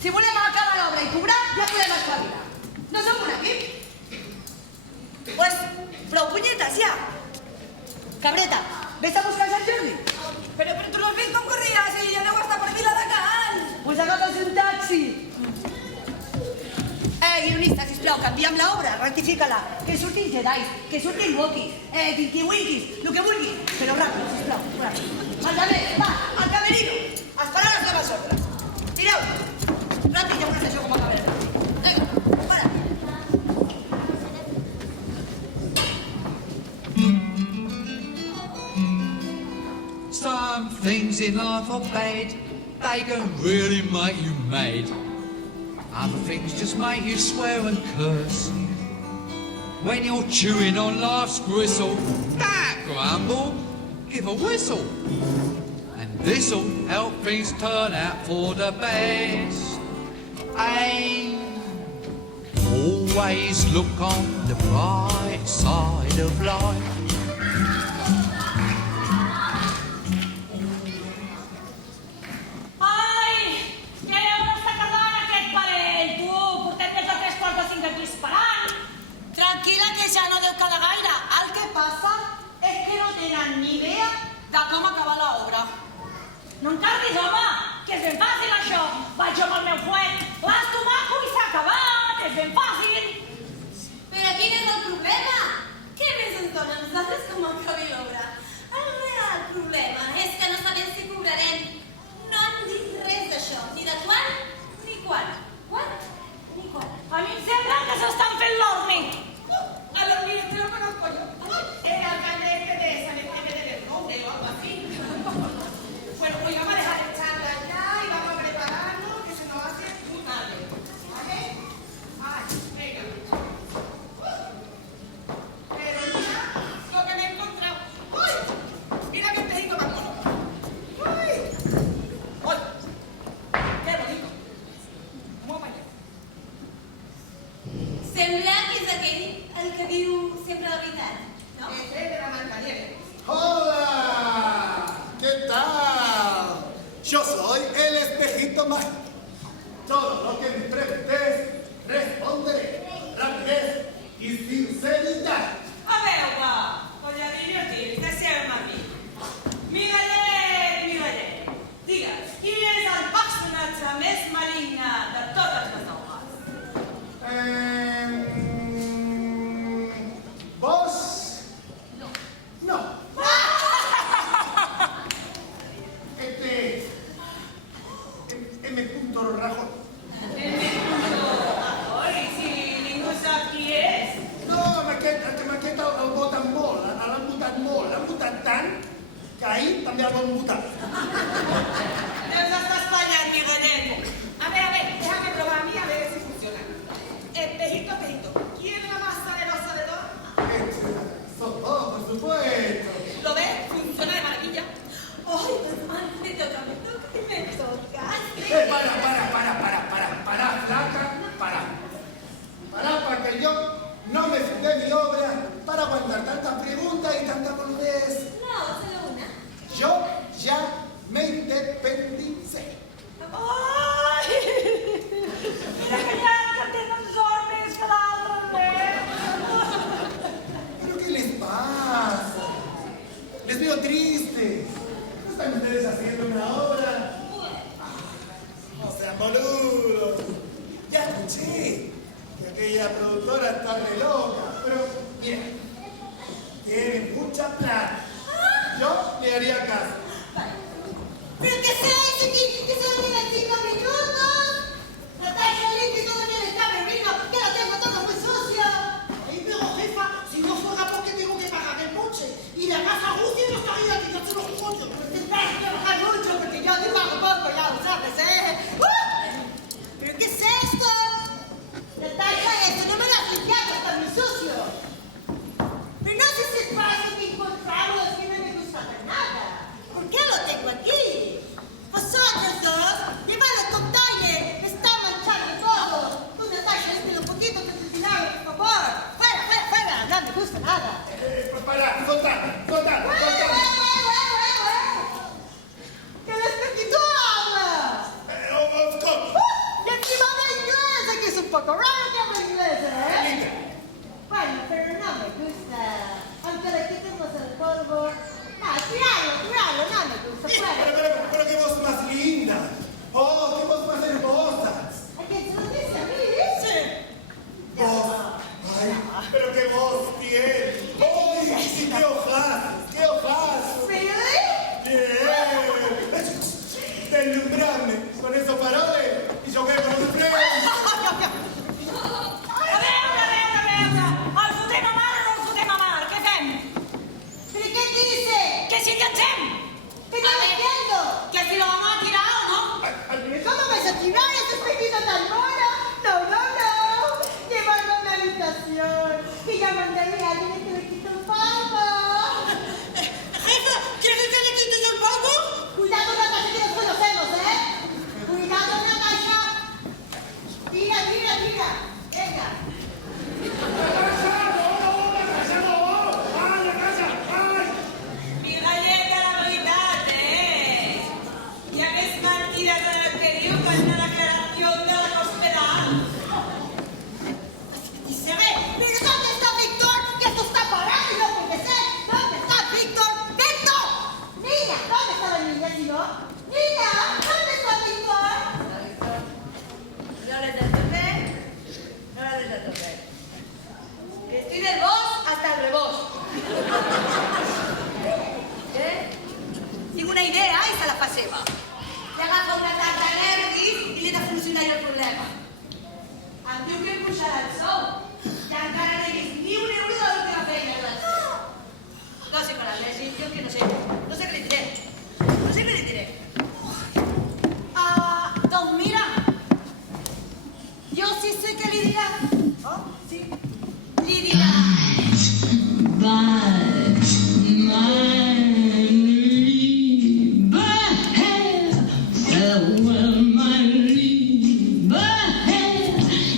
Si volem acabar l'obra i cobrar, ja podem espavilar. No som un equip? Pues, prou punyetes, ja. Cabreta, ves a buscar Sant Jordi. Pero tú lo has visto con corridas y yo debo estar por Viladecans. Pues agafes un taxi. Guionista, sisplau, canviem l'obra, rectifica-la. Que surtin Jedis, que surtin Wokis, Tinky-Winkis, el que vulguis. Però ràpid, sisplau, ràpid. Al també, va, al camerino. Esperar les noves ordres. Tireu. Ràpid, ja veuràs això com acabarà. Vinga, para. Some things in life are bad, they can really make you mad. Other things just make you swear and curse. When you're chewing on life's gristle, don't grumble, give a whistle. And this'll help things turn out for the best. And always look on the bright side of life. Tranquil·la, que ja no deu quedar gaire. El que passa és que no tenen ni idea de com acabar l'obra. No em tardis, home, que és ben fàcil, això. Vaig jo amb el meu fuet, l'estomaco i s'ha acabat, és ben fàcil. Però quin és el problema? Què més ens dona a nosaltres com acabi l'obra? El real problema és que no sabem si cobrarem. No han dit res d'això, ni de quan, ni quan. Quan? Ni quan. A mi em sembla que s'estan fent l'orni. A los niños te lo conozco yo. El alcalde de San Esteban de Bermúdez o algo así. Bueno, pues vamos a dejar el chándal ya y vamos a prepararnos, que se nos hace muy tarde. ¿Vale? Ay, venga. Pero mira lo que me he encontrado. ¡Uy! Mira qué espejito más mono. ¡Uy! ¡Uy! ¡Qué bonito! Vamos para allá. Sembla que és aquell el que diu sempre la veritat, no? Ese es de la Marcanieves. ¡Hola! ¿Qué tal? Yo soy el espejito mágico. Todo lo que me preguntes, responderé. Rapidez y sinceridad. A veure, colladillo, tio, deixeu-me a mi. Miralet, digues, qui és el personatge més maligne de totes les obres? ¿Vos? No. M. Rajoy. Oi, si ningú sap qui és. No, aquest el voten molt, l'han votat tant que ahir també el van votar. Deus estar espatllat, Miguelet. A ver, déjame probar a mí a ver si funciona. Espejito, ¿quién es la más salerosa de todas? Por supuesto. ¿Lo ves? Funciona de maravilla. Ay, mamá, me toca y me toca. Para que yo no me fundé mi obra para aguantar tantas preguntas y tanta boludez. No, solo una. Yo ya me que aquella productora está re loca, pero mira, tiene mucha plata. Yo le haría caso. ¿Pero qué es eso? ¿Que solo tiene 5 minutos? Natasha, limpia todo bien el camerino, que lo tengo todo muy sucio. Ay, pero jefa, si no fuera porque tengo que pagar el coche y la casa Rusia no estaría quitando los coños. Tendrás que trabajar mucho porque yo divago poco, ya lo sabes, ¿eh? ¿Pero qué es esto? Natasha, esto no me lo has limpiado, está muy sucio. Pero no sé si es fácil que encontrarlo, es que no me gusta de nada. ¿Por qué lo tengo aquí? Vosotros dos, llevad el container, me está manchando todo. Tú, Natasha, espera un poquito que te tiraron, por favor. Fuera, no me gusta nada. Para, soltar. ¿Qué despectivo habla? Of course. Y encima habla inglés, que es un poco raro que hable inglés, ¿eh? Bueno, pero no me gusta. Aunque le quitemos el polvo. No, tirarlo, no me gusta. Fuera. Pero qué voz más linda. Oh, qué voz más hermosa. ¿A quién se lo dice? ¿A mí? Sí. Voz. Ay, pero qué voz tiene. ¡Ay, sí, qué ojaz! Really? Bien. Deslumbrarme con esos faroles y yo que con un tren. A veure, el fotem a mar o no el fotem a mar? Què fem? ¿Pero qué dice? Que si enllancem? ¿Qué no entiendo? Que si lo vamos a tirar o no? ¿Cómo vas a tirar ese espejito tan mono? No. Llevarlo a una habitación. Y ya mandaría a alguien que le quite un polvo. Jefa, ¿quieres que le quites el polvo? Cuidado, Natasha, que nos conocemos, ¿eh? Cuidado, Natasha. Tira. Venga. Mi galleta, la veritat, Hi ha més mentides de les que diu que en la declaració de la Cospedal. Dice, ¿pero dónde está Víctor? Que esto está parado y no puede ser. ¿Dónde está Víctor? ¡Víctor! Niña, ¿dónde está la niña, si no? Niña, ¿dónde está Víctor? No les dejo fer. Que estic del bosc hasta el rebós. Què? Tinc una idea i se la fa seva. Li agafa una tarta a nervis i li he de solucionar el problema. Em diu que em pujarà el sou. I encara no he vist ni un euro de l'última feina que vaig fer. No sé per al jo que no sé què li diré. Doncs mira, yo sí sé que le dirá. ¿Oh? Sí. Le dirá.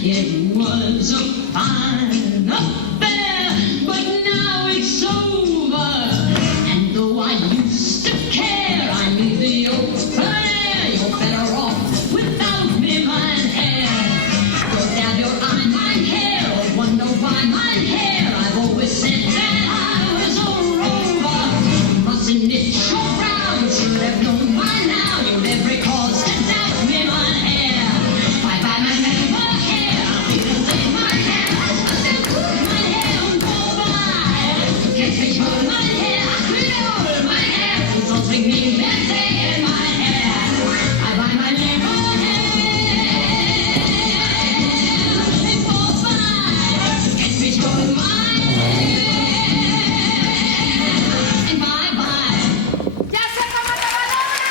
It was a fine affair, but now it's over. And though I used to care, I knew the old fair. You're better off without me, mine hair. Don't have your eye, mine hair, or wonder why mine hair. I've always said that I was a rover. Mustn't knit your brow, you should have known by now. You'd every cause to doubt me, mine hair. Bye bye, my neighbor hair. I'll be the same, mine hair. I said, put my hair on by. Can't take my hair, I could hold my hair. Don't make me messy in my hair. Bye bye, my neighbor hair. It falls by. Can't be showing my hair. And bye bye. Ja sé com acabar l'obra!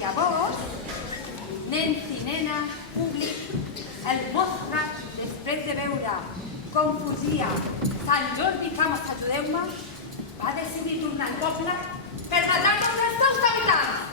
Llavors, nens i nenes, públic, el vostre, després de veure com fugia Sant Jordi Cames, ajudeu-me, va decidir tornar al poble per matar-nos els seus habitants.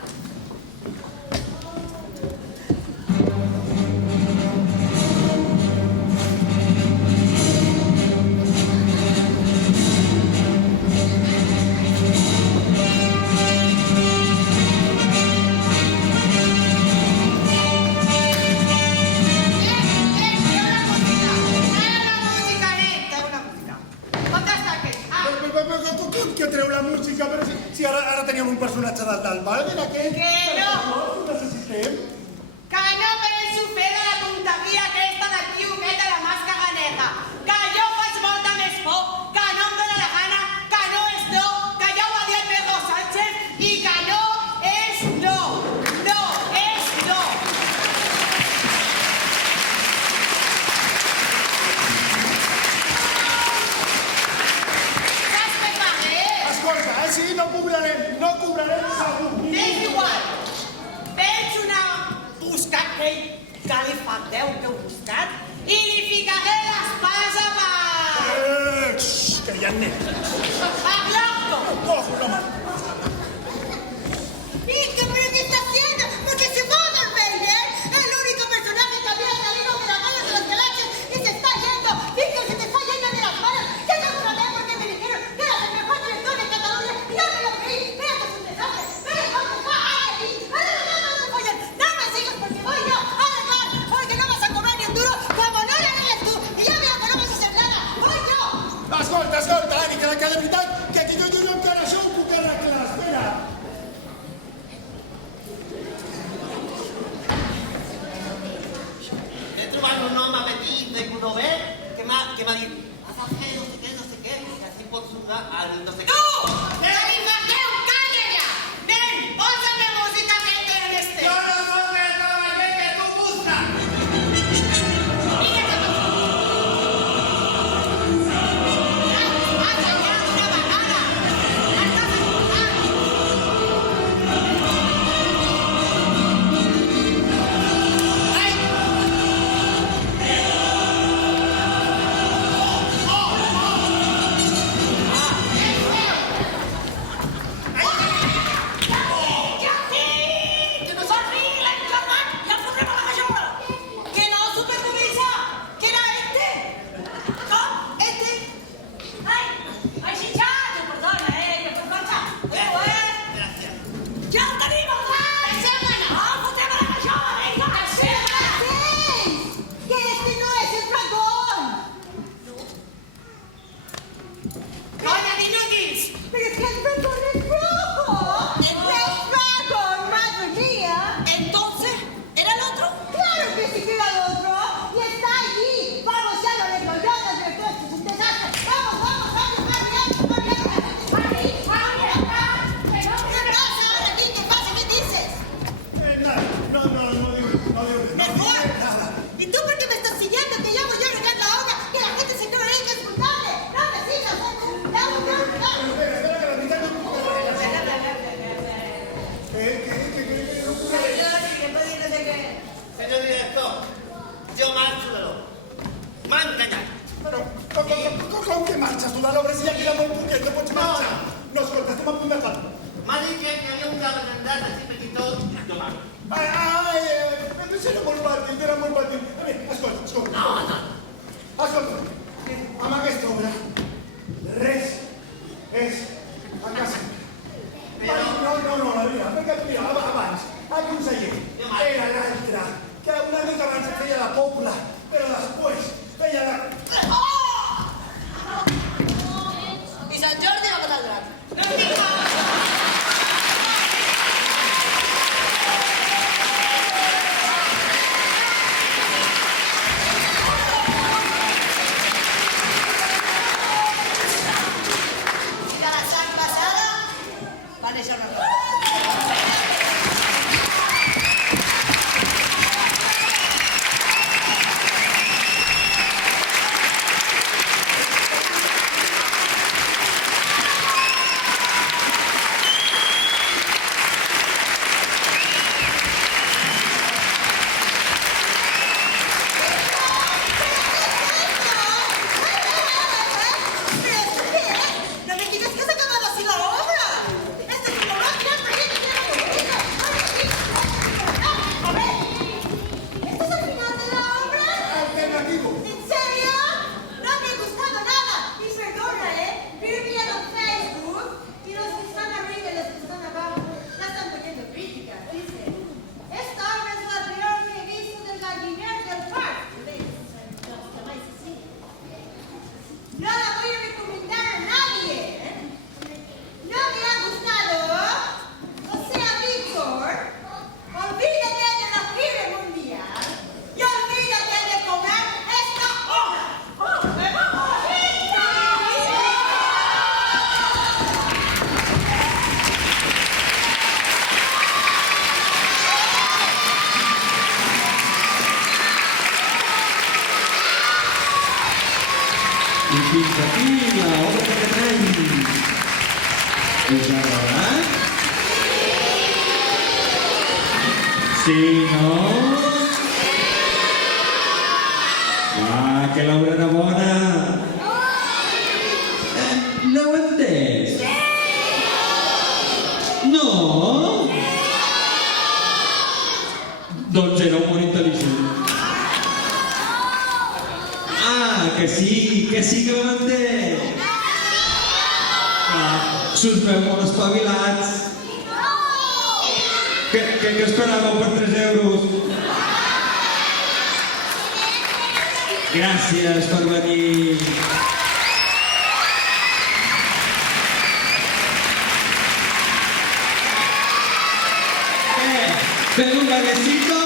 valguen aquest... Que no! Ho necessitem. Que no penso fer de la tonteria aquesta del tio aquest de la màscara negra. Que jo faig molta més por, que no em dóna la gana, que no és no, que ja ho va dir el Pedro Sánchez i que no és no. No és no. Saps què faré? Escolta, sí, no cobrarem segur. És igual. Veig una buscar aquell califacteu que heu buscat i li ficaré l'espasa per... Que ja anem. per l'orto. Ojo, no, man. Hija, ¿pero qué está haciendo? Porque se va a dormir, ¿eh? El único personaje que había salido de las manos de los galaxias y se está yendo. Víctor, se te está yendo de las manos. Ya no sabes porque me dijeron que eras el mejor director de Cataluña y no me lo creí. Pero esto es un desastre. Pero ¿dónde está ahí? No me sigas porque voy yo a arreglar. Porque no vas a cobrar ni un duro como no lo harías tú. Y ya veo que no vas a hacer nada. Voy yo. Escolta, Ani, que de veritat, que aquí jo encara això ho puc arreglar. Espera. He trobat un home petit de Codové que m'ha dit has de fer no sé què, que així pots jugar al no sé què. Tu! Califacteu, calla ja! Nen, posa'm la música que té este. Yo no soy el caballero que tú buscas. Mira que tu... Has fallat una vegada. Estàs que no s'arribi l'encarnat i el fotrem a la gajola. Que no, supercomissa! Que era este? Com? Este? Ai, xinxat! Perdona, perdona. Gràcies. Ja el tenim, el gat! Deixem-la anar! El fotrem a la gajola, vinga! Deixem-la! ¡Hacéis! ¡Que este no es el dragón! Colla d'inútils! ¡Pero es que el dragón es rojo! ¡Es dragón, madre mía! Entonces, ¿era el otro? ¡Claro que sí que era el otro! ¡Y está allí! ¡Vamos, ya lo arreglo yo! ¡Desde esto es un desastre! ¡Vamos, vamos, vamos! ¿Qué pasa ahora aquí? ¿Qué pasa? ¿Qué dices? Nada, no digo ¡Mejor! nada. ¿Y tú por qué me estás siguiendo? Que ya voy a arreglar la obra, que la gente se cree que es culpable. ¡No me sigas! ¡Vamos, vamos, vamos! Espera, que la mitad no puc arreglar. ¿Qué ocurre? Senyor director, jo marxo de l'obra. M'han enganyat. Però com que marxes tu de l'obra si ja queda molt poquet, no pots marxar? No, escolta, estem a punt de falta. M'ha dit que hi havia un representant així petitó. Jo marxo. Però si era molt fàcil, era molt fàcil. A veure, escolta. Escolta, amb aquesta obra, res és a casa. No, la veritat, perquè mira, abans, el conseller era l'altre, que una mica abans feia la pobla, però després feia la... I Sant Jordi va matar el drac. fins aquí l'obra d'aquest any. Us ha agradat? Sí, no? Ah, que l'obra era bona. L'heu entès? No? Doncs era un molt intel·ligent. Ah, que sí que l'hem entès. Ah, s'us veu molt espavilats. Què esperàveu per 3 euros? Gràcies per venir. Fem un bailecito.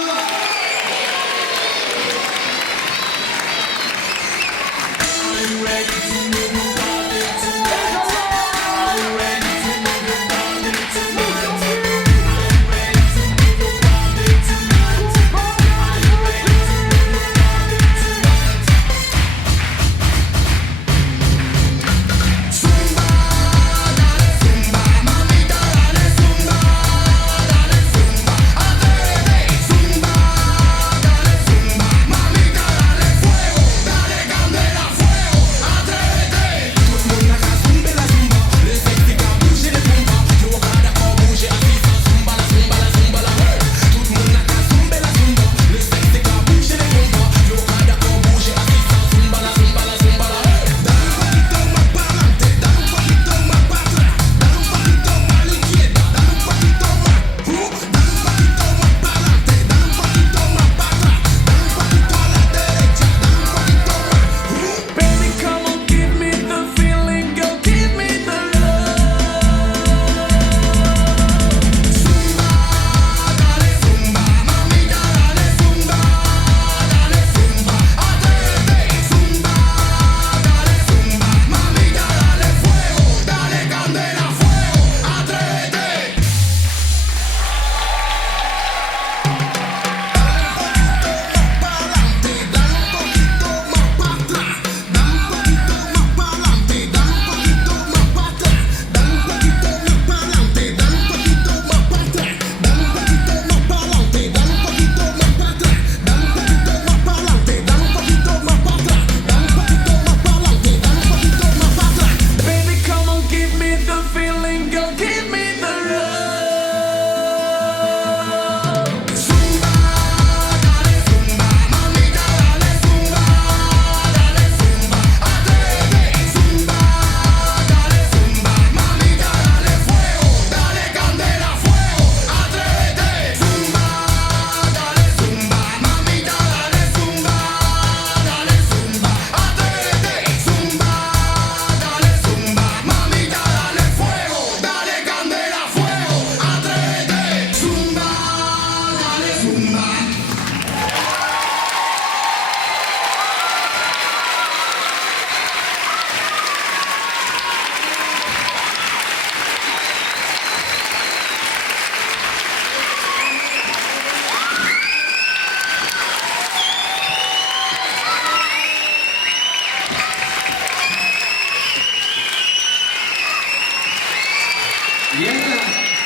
I ara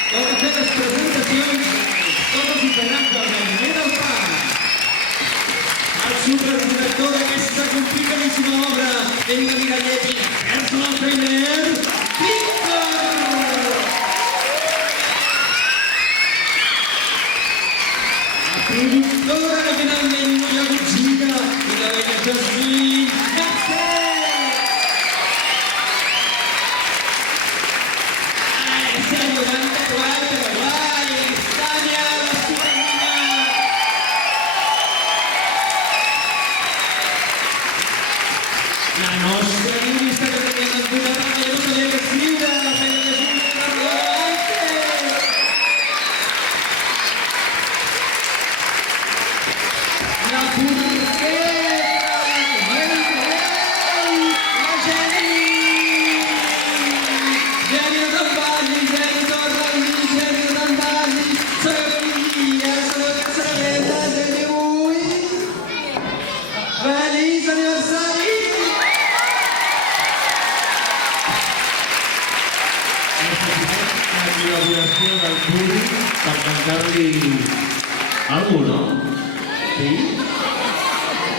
toca fer les presentacions totes integrables del Primer del Pa. El superdirector d'aquesta complicadíssima obra en la mirallet i personal trainer, Víctor! La productora generalment no hi ha hagut gira i la vella Jasmine, Mercè! La nostra guionista que teníem en programa ja no sabia què escriure, la feina de Júlia Rodante. La porquera, el rei. Puri per cantar-li alguna cosa, no? Sí?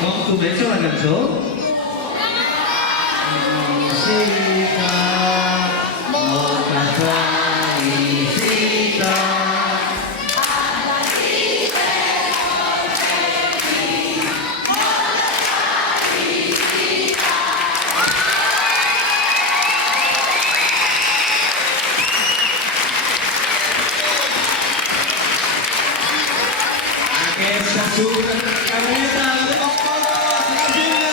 Com comença la cançó? Felicita, molta felicita. Aquesta supercarreta de Bombos, la Gina!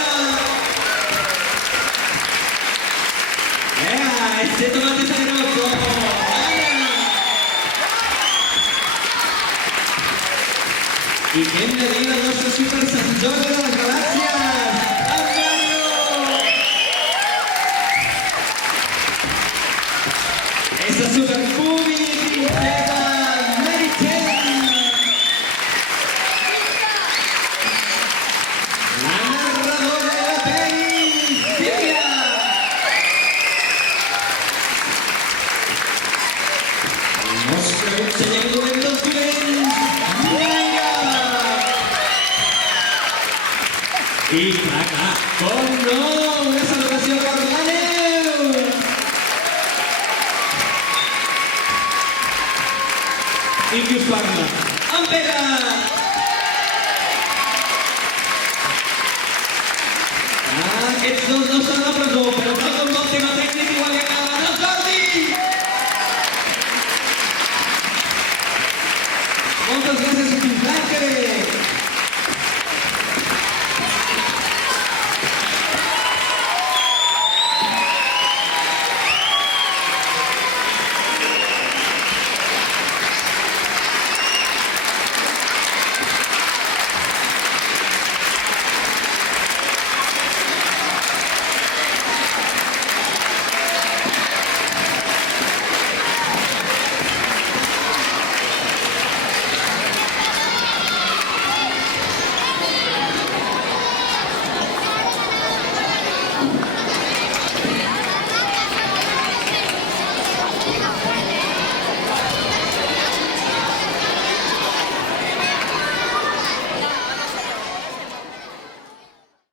Este tomate sabroso! I què hem de dir del nostre super Sant Jordi de les Galàxies? En Mario! Esta super Pumi, princesa, Meritxell! La narradora de la peli, Sílvia! El nostre conseller dolent dels dolents, Laia! I clar, clar, com no, una salutació per la Neus! I qui us parla? En Pere! Aquests dos no estan a la presó, però tal com el tema tècnic igual que acaben el Jordi! Moltes gràcies i fins l'any que ve!